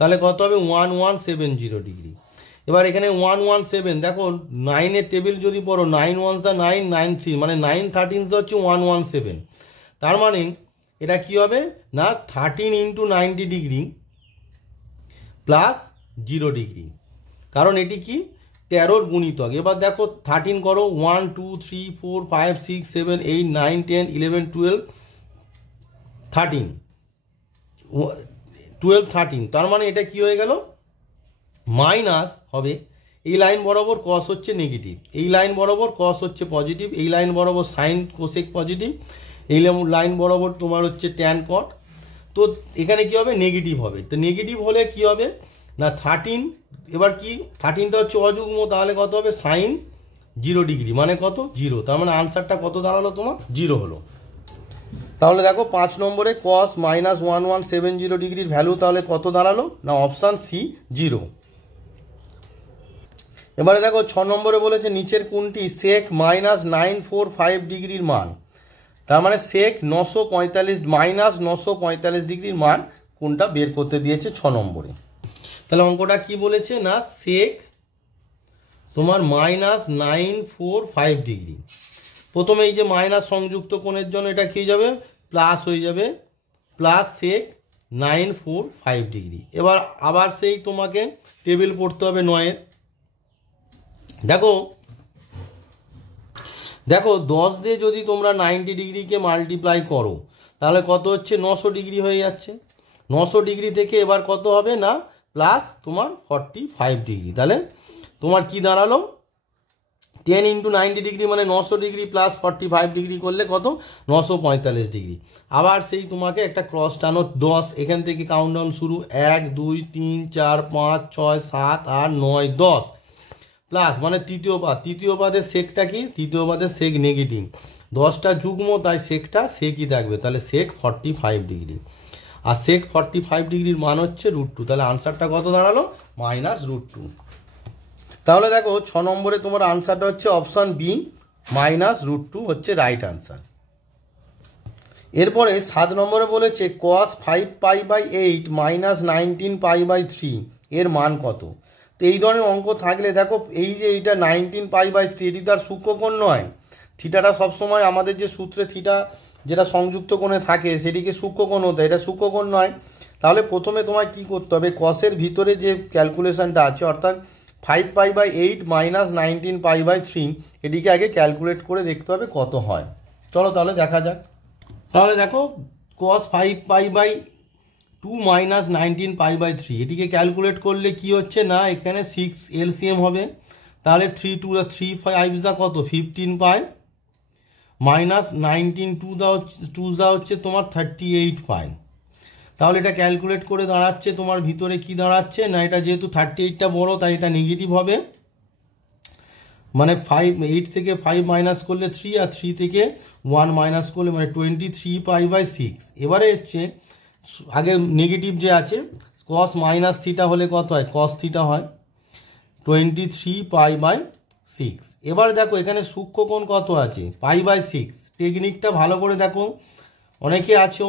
তাহলে কত হবে 1170 ডিগ্রি। এবার এখানে 117, দেখো 9-এর টেবিল যদি পড়ো 9 1 9 9 3 মানে 9 13 হচ্ছে 117, তার মানে এটা কি হবে না 13 × 90 ডিগ্রি প্লাস 0 ডিগ্রি, কারণ এটি কি 13-র গুণিতক। এবার দেখো 13 করো, 1 2 3 4 5 6 7 8 9 10 11 12 13 12 13, তার মানে এটা কি হয়ে গেল মাইনাস হবে, এই লাইন বরাবর কস হচ্ছে নেগেটিভ, এই লাইন বরাবর কস হচ্ছে পজিটিভ, এই লাইন বরাবর সাইন কোসেক পজিটিভ, এই লাইন বরাবর তোমার হচ্ছে ট্যান কট। তো এখানে কি হবে নেগেটিভ হবে, তো নেগেটিভ হলে কি হবে না 13, এবার কি 13টা হচ্ছে অযুগ্ম, তাহলে কত হবে সাইন 0 ডিগ্রি মানে কত 0, তার মানে আনসারটা কত দাঁড়ালো তোমার 0 হলো। তাহলে দেখো 5 নম্বরে কস -1170 ডিগ্রির ভ্যালু তাহলে কত দাঁড়ালো, না অপশান সি 0। এবারে দেখো 6 নম্বরে বলেছে নিচের কোনটি সেক -945 ডিগ্রির মান, তার মানে সেক 945 -945 ডিগ্রির মান কোনটা বের করতে দিয়েছে 6 নম্বরে। তাহলে অঙ্কটা কি বলেছে না সেক তোমার -945 ডিগ্রি। প্রথমে এই যে মাইনাস সংযুক্ত কোণের জন্য এটা কি যাবে প্লাস হয়ে যাবে, প্লাস সেক 945 ডিগ্রি। এবার আবার সেই তোমাকে টেবিল পড়তে হবে 9-এর। দেখো 10 দিয়ে যদি তোমরা 90 ডিগ্রিকে মাল্টিপ্লাই করো তাহলে কত হচ্ছে 900 ডিগ্রি হয়ে যাচ্ছে। 900 ডিগ্রি থেকে এবার কত হবে না প্লাস তোমার 45 ডিগ্রি, তাহলে তোমার কি দাঁড়ালো 10 × 90 ডিগ্রি মানে 900 ডিগ্রি প্লাস 45 ডিগ্রি করলে কত 945 ডিগ্রি। আবার সেই তোমাকে একটা ক্রস টানো 10, এখান থেকে কাউন্টডাউন শুরু 1 2 3 4 5 6 7 8 9 10 প্লাস মানে তৃতীয় পাদের সেকটা কি, তৃতীয় পাদের সেক নেগেটিভ, 10টা যুগ্ম তাই সেকটা সেকই থাকবে, তাহলে সেক 45 ডিগ্রি। আর সেক 45 ডিগ্রির মান হচ্ছে √2। তাহলে আনসারটা কত দাঁড়ালো? -√2। তাহলে দেখো 6 নম্বরে তোমার আনসারটা হচ্ছে অপশান বি, -√2 হচ্ছে রাইট আনসার। এরপরে 7 নম্বরে বলেছে cos 5π/8 -19π/3 এর মান কত? তো এই ধরনের অঙ্ক থাকলে দেখো এই যে এইটা 19π/3 এটি তার সূক্ষ্মকোণ নয়। থিটাটা সবসময় আমাদের যে সূত্রে থিটা যেটা সংযুক্ত কোণে থাকে সেটিকে সূক্ষ্মকোণ হতো, এটা সূক্ষ্মকোণ নয়। তাহলে প্রথমে তোমায় কি করতে হবে, কসের ভিতরে যে ক্যালকুলেশনটা আছে অর্থাৎ 5π/8 -19π/3 এটিকে আগে ক্যালকুলেট করে দেখতে হবে কত হয়। চলো তাহলে দেখা যাক। তাহলে দেখো cos 5π/2 -19π/3 এটিকে ক্যালকুলেট করলে কি হচ্ছে না, এখানে 6 এলসিএম হবে। তাহলে 3 2 3 5 যা কত 15π -19 2 যা হচ্ছে তোমার 38π। তাহলে এটা ক্যালকুলেট করে দাঁড়াচ্ছে তোমার ভিতরে কি দাঁড়াচ্ছে না, এটা যেহেতু 38টা বড় তাই এটা নেগেটিভ হবে, মানে 8 থেকে 5 মাইনাস করলে 3 আর 3 থেকে 1 মাইনাস করলে মানে 23π/6। এবারে হচ্ছে আগে নেগেটিভ যে আছে cos মাইনাস থিটা হলে কত হয়, cos থিটা হয় 23π/6। এবার দেখো এখানে সূক্ষ্মকোণ কত আছে π/6। টেকনিকটা ভালো করে দেখো, অনেকে আছো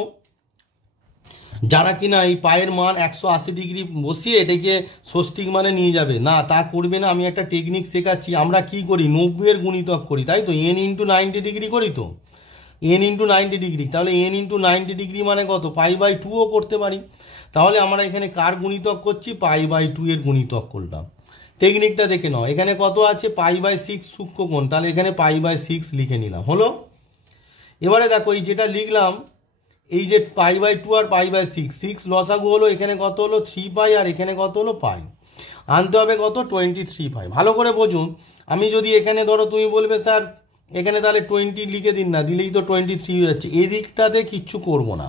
যারা কিনা এই পায়ের মান 180 ডিগ্রি বসিয়ে এটাকে ষষ্ঠিক মানে নিয়ে যাবে, না তা করবে না। আমি একটা টেকনিক শেখাচ্ছি। আমরা কি করি, 90 এর গুণিতক করি, তাই তো n × 90 ডিগ্রি করি, তো n × 90 ডিগ্রি। তাহলে n × 90 ডিগ্রি মানে কত, π/2ও করতে পারি। তাহলে আমরা এখানে কার গুণিতক করছি, π/2 এর গুণিতক করলাম। টেকনিকটা দেখে নাও, এখানে কত আছে π/6 সূক্ষ্মকোণ, তাহলে এখানে π/6 লিখে নিলাম, হলো। এবারে দেখো এই যেটা লিখলাম এই যে π/2 আর π/6 6 লসাগু হলো, এখানে কত হলো 3π আর এখানে কত হলো π, আনতে হবে কত 23π। ভালো করে বুঝুন, আমি যদি এখানে ধরো তুমি বলবে স্যার এখানে তাহলে 20 লিখে দিন না, দিলেই তো 23 হয়ে যাচ্ছে, এদিকটাতে কিচ্ছু করব না,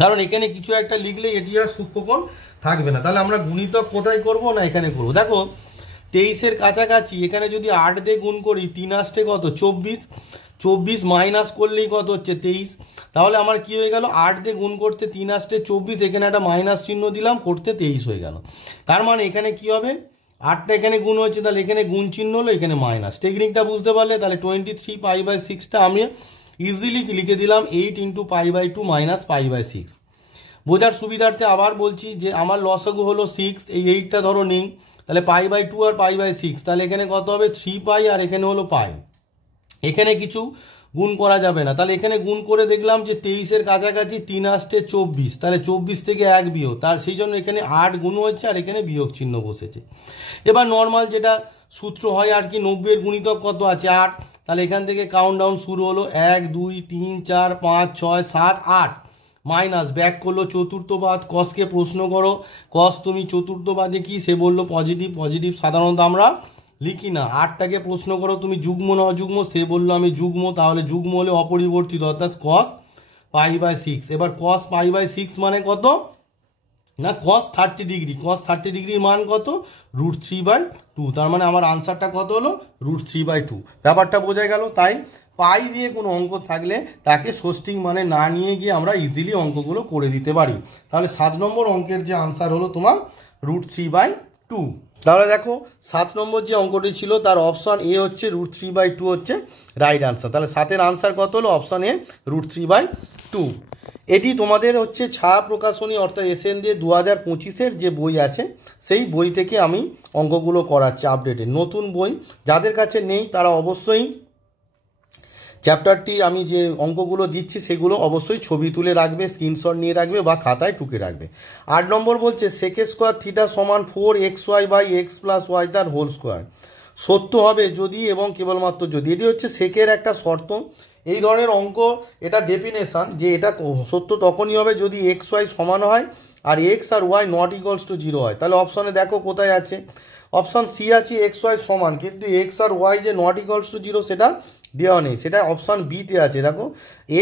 কারণ এখানে কিছু একটা লিখলে এটি আর সূক্ষ্মকোণ থাকবে না। তাহলে আমরা গুণিতক কোথায় করব না, এখানে করব। দেখো 23-এর কাছাকাছি এখানে যদি 8 দিয়ে গুণ করি 3 আসতে কত 24, 24 মাইনাস করলেই কত হচ্ছে 23। তাহলে আমার কি হয়ে গেল, 8 দিয়ে গুণ করতে 3 আসতে 24, এখানে একটা মাইনাস চিহ্ন দিলাম, করতে 23 হয়ে গেল। তার মানে এখানে কি হবে, 8টা এখানে গুণ হচ্ছে, তাহলে এখানে গুণ চিহ্ন হলো, এখানে মাইনাস। টেকনিকটা বুঝতে পারলে তাহলে 23π/6টা আমি ইজিলি লিখে দিলাম 8 × π/2 - π/6। বোঝার সুবিধার্থে আবার বলছি যে আমার লসাগু হলো 6, এই 8টা ধরো নেই, তাহলে π/2 আর π/6, তাহলে এখানে কত হবে 3π আর এখানে হলো π। এখানে কিছু গুণ করা যাবে না, তাহলে এখানে গুণ করে দেখলাম যে 23-এর কাছাকাছি 3 আসতে 24, তাহলে 24 থেকে 1 বিয়োগ, তার সেই জন্য এখানে 8 গুণ হচ্ছে আর এখানে বিয়োগ চিহ্ন বসেছে। এবার নর্মাল যেটা সূত্র হয় আর কি, 90-এর গুণিতক কত আছে 8, তাহলে এখান থেকে কাউন্ট ডাউন শুরু হলো 1 2 3 4 5 6 7 8, মাইনাস ব্যাক করলো চতুর্থবাদ। কসকে প্রশ্ন করো, কস তুমি চতুর্থবাদে কি, সে বললো পজিটিভ, পজিটিভ সাধারণত আমরা লিখি না। 8টাকে প্রশ্ন করো তুমি যুগ্ম না অযুগ্ম, সে বললো আমি যুগ্ম, তাহলে যুগ্ম হলে অপরিবর্তিত অর্থাৎ cos π/6। এবার cos π/6 মানে কত না, cos 30 ডিগ্রি, cos 30 ডিগ্রির মান কত √3/2, তার মানে আমার আনসারটা কত হলো √3/2। ব্যাপারটা বোঝা গেল। তাই পাই দিয়ে কোনো অঙ্ক থাকলে তাকে ষষ্ঠিক মানে না নিয়ে গিয়ে আমরা ইজিলি অঙ্কগুলো করে দিতে পারি। তাহলে 7 নম্বর অঙ্কের যে আনসার হলো তোমার √3/2। তাহলে দেখো 7 নম্বর যে অঙ্কটি ছিল তার অপশান এ হচ্ছে √3/2 হচ্ছে রাইট আনসার। তাহলে 7-এর আনসার কত হলো, অপশান এ √3/2। এটি তোমাদের হচ্ছে ছায়া প্রকাশনী অর্থাৎ SN দিয়ে 2025-এর যে বই আছে সেই বই থেকে আমি অঙ্কগুলো করাচ্ছি আপডেটেড নতুন বই। যাদের কাছে নেই তারা অবশ্যই চ্যাপ্টারটি আমি যে অঙ্কগুলো দিচ্ছি সেগুলো অবশ্যই ছবি তুলে রাখবে, স্ক্রিনশট নিয়ে রাখবে বা খাতায় টুকে রাখবে। 8 নম্বর বলছে sec² থিটা সমান 4xy/x + y তার হোল স্কোয়ার সত্য হবে যদি এবং কেবলমাত্র যদি, এটি হচ্ছে সেকের একটা শর্ত। এই ধরনের অঙ্ক এটা ডেফিনেশন যে এটা সত্য তখনই হবে যদি xy সমান হয় আর x আর y নট ইকুয়ালস টু 0 হয়। তাহলে অপশানে দেখো কোথায় আছে, অপশান সি আছে xy সমান, কিন্তু x আর y যে নট ইকুয়ালস টু 0 সেটা দেওয়া নেই, সেটা অপশান বিতে আছে। দেখো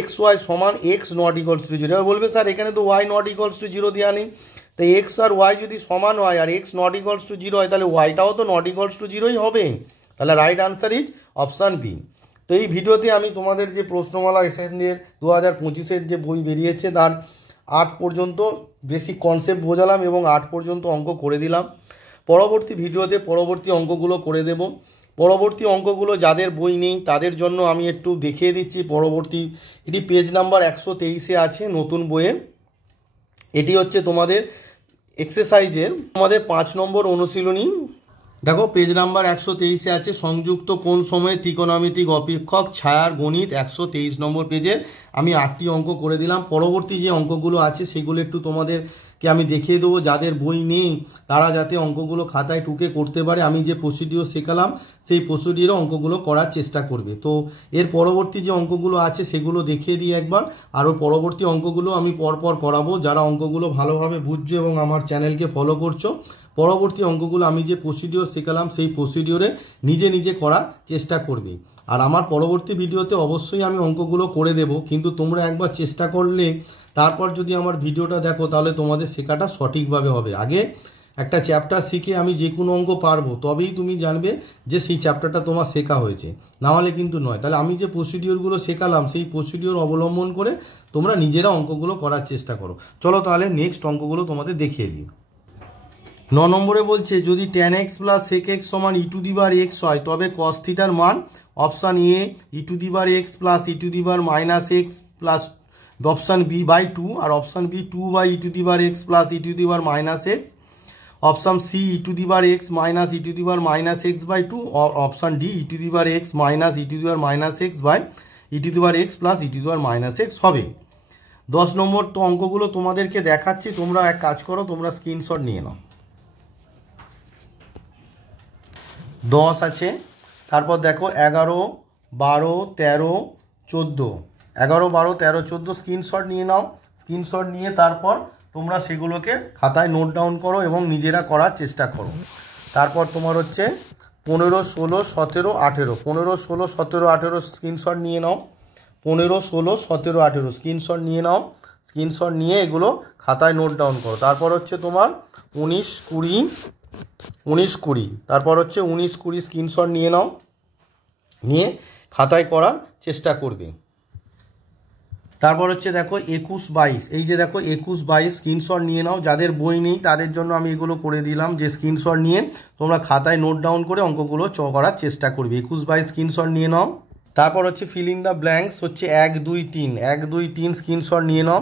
xy সমান x নট ইকুয়ালস টু 0। এবার বলবে স্যার এখানে তো y নট ইকুয়ালস টু 0 দেওয়া নেই, তো x আর y যদি সমান হয় আর x নট ইকুয়ালস টু 0 হয় তাহলে yটাও তো নট ইকুয়ালস টু 0ই হবে। তাহলে right answer is option B. তো এই ভিডিওতে আমি তোমাদের যে প্রশ্নমালা SN দিয়ে 2025-এর যে বই বেরিয়েছে তার 8 পর্যন্ত বেসিক কনসেপ্ট বোঝালাম এবং 8 পর্যন্ত অঙ্ক করে দিলাম। পরবর্তী ভিডিওতে পরবর্তী অঙ্কগুলো করে দেব। পরবর্তী অঙ্কগুলো যাদের বই নেই তাদের জন্য আমি একটু দেখিয়ে দিচ্ছি। পরবর্তী এটি পেজ নাম্বার 123-এ আছে নতুন বইয়ে। এটি হচ্ছে তোমাদের এক্সারসাইজের তোমাদের 5 নম্বর অনুশীলনী। দেখো পেজ নাম্বার 123-এ আছে সংযুক্ত কোন সময়ে ত্রিকোণমিতিক অপেক্ষক ছায়ার গণিত 123 নম্বর পেজে আমি 8টি অঙ্ক করে দিলাম। পরবর্তী যে অঙ্কগুলো আছে সেগুলো একটু তোমাদেরকে আমি দেখিয়ে দেবো, যাদের বই নেই তারা যাতে অঙ্কগুলো খাতায় টুকে করতে পারে। আমি যে প্রসিডিওর শেখালাম সেই প্রসিডিওরে অঙ্কগুলো করার চেষ্টা করবে। তো এর পরবর্তী যে অঙ্কগুলো আছে সেগুলো দেখিয়ে দিই একবার, আরও পরবর্তী অঙ্কগুলো আমি পরপর করাবো। যারা অঙ্কগুলো ভালোভাবে বুঝছো এবং আমার চ্যানেলকে ফলো করছো, পরবর্তী অঙ্কগুলো আমি যে প্রসিডিওর শেখালাম সেই প্রসিডিওরে নিজে নিজে করার চেষ্টা করবে। আর আমার পরবর্তী ভিডিওতে অবশ্যই আমি অঙ্কগুলো করে দেব, কিন্তু তোমরা একবার চেষ্টা করলে তারপর যদি আমার ভিডিওটা দেখো তাহলে তোমাদের শেখাটা সঠিকভাবে হবে। আগে একটা চ্যাপ্টার শিখে আমি যে কোনো অঙ্ক পারবো তবেই তুমি জানবে যে সেই চ্যাপ্টারটা তোমার শেখা হয়েছে, নাহলে কিন্তু নয়। তাহলে আমি যে প্রসিডিওরগুলো শেখালাম সেই প্রসিডিওর অবলম্বন করে তোমরা নিজেরা অঙ্কগুলো করার চেষ্টা করো। চলো তাহলে নেক্সট অঙ্কগুলো তোমাদের দেখিয়ে দিই। 9 নম্বরে বলছে যদি tan x plus sec x সমান e to the power x হয় তবে cos থিটার মান option A e to the power x plus e to the power minus x plus option B by 2 আর option B 2 by e to the power x plus e to the power minus x, option C e to the power x minus e to the power minus x by 2, option D e to the power x minus e to the power minus x by e to the power x plus e to the power minus x হবে। 10 নম্বর তো অঙ্কগুলো তোমাদেরকে দেখাচ্ছি, তোমরা এক কাজ করো, তোমরা স্ক্রিনশট নিয়ে নাও। 10 আছে, তারপর দেখো 11, 12, 13, 14, 11, 12, 13, 14 স্ক্রিনশট নিয়ে নাও। স্ক্রিনশট নিয়ে তারপর তোমরা সেগুলোকে খাতায় নোট ডাউন করো এবং নিজেরা করার চেষ্টা করো। তারপর তোমার হচ্ছে 15, 16, 17, 18, 15, 16, 17, 18 স্ক্রিনশট নিয়ে নাও। 15, 16, 17, 18 স্ক্রিনশট নিয়ে নাও। স্ক্রিনশট নিয়ে এগুলো খাতায় নোট ডাউন করো। তারপর হচ্ছে তোমার 19, 20, তারপর হচ্ছে 19, 20 স্ক্রিনশট নিয়ে নাও, নিয়ে খাতায় করার চেষ্টা করবে। তারপর হচ্ছে দেখো 21, 22, এই যে দেখো 21, 22 স্ক্রিনশট নিয়ে নাও। যাদের বই নেই তাদের জন্য আমি এগুলো করে দিলাম যে স্ক্রিনশট নিয়ে তোমরা খাতায় নোট ডাউন করে অঙ্কগুলো করার চেষ্টা করবে। 21, 22 স্ক্রিনশট নিয়ে নাও। তারপর হচ্ছে ফিল ইন দ্য ব্ল্যাঙ্কস হচ্ছে 1, 2, 3, 1, 2, 3 স্ক্রিনশট নিয়ে নাও।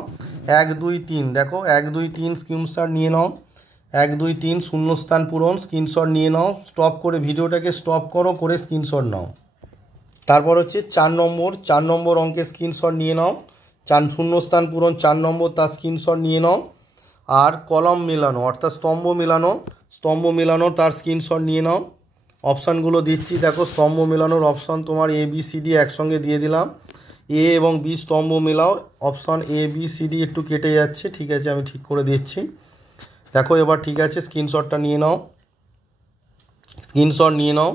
1, 2, 3 দেখো 1, 2, 3 স্ক্রিনশট নিয়ে নাও। 1, 2, 3 শূন্যস্থান পূরণ স্ক্রিনশট নিয়ে নাও। স্টপ করে ভিডিওটাকে স্টপ করো, করে স্ক্রিনশট নাও। তারপর হচ্ছে 4 নম্বর অঙ্কের স্ক্রিনশট নিয়ে নাও। শূন্যস্থান পূরণ 4 নম্বর তার স্ক্রিনশট নিয়ে নাও। আর কলম মেলানো অর্থাৎ স্তম্ভ মেলানো তার স্ক্রিনশট নিয়ে নাও। অপশানগুলো দিচ্ছি দেখো, স্তম্ভ মেলানোর অপশান তোমার এ বি সি ডি একসঙ্গে দিয়ে দিলাম। এ এবং বি স্তম্ভ মেলাও, option A B C D একটু কেটে যাচ্ছে, ঠিক আছে আমি ঠিক করে দিচ্ছি। দেখো এবার ঠিক আছে, স্ক্রিনশটটা নিয়ে নাও। স্ক্রিনশট নিয়ে নাও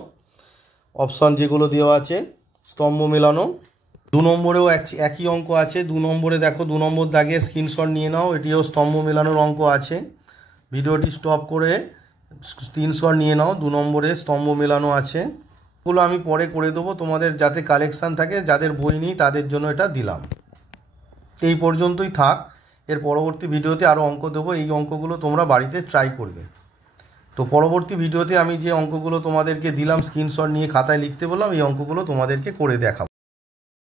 অপশান যেগুলো দেওয়া আছে স্তম্ভ মেলানো। 2 নম্বরেও একই অঙ্ক আছে। 2 নম্বরে দেখো 2 নম্বর দাগে স্ক্রিনশট নিয়ে নাও, এটিও স্তম্ভ মেলানোর অঙ্ক আছে। ভিডিওটি স্টপ করে স্ক্রিনশট নিয়ে নাও, 2 নম্বরে স্তম্ভ মেলানো আছে। এগুলো আমি পরে করে দেবো তোমাদের যাতে কালেকশান থাকে, যাদের বই নেই তাদের জন্য এটা দিলাম। এই পর্যন্তই থাক, এর পরবর্তী ভিডিওতে আরও অঙ্ক দেবো। এই অঙ্কগুলো তোমরা বাড়িতে ট্রাই করবে। তো পরবর্তী ভিডিওতে আমি যে অঙ্কগুলো তোমাদেরকে দিলাম স্ক্রিনশট নিয়ে খাতায় লিখতে বললাম, এই অঙ্কগুলো তোমাদেরকে করে দেখাবো।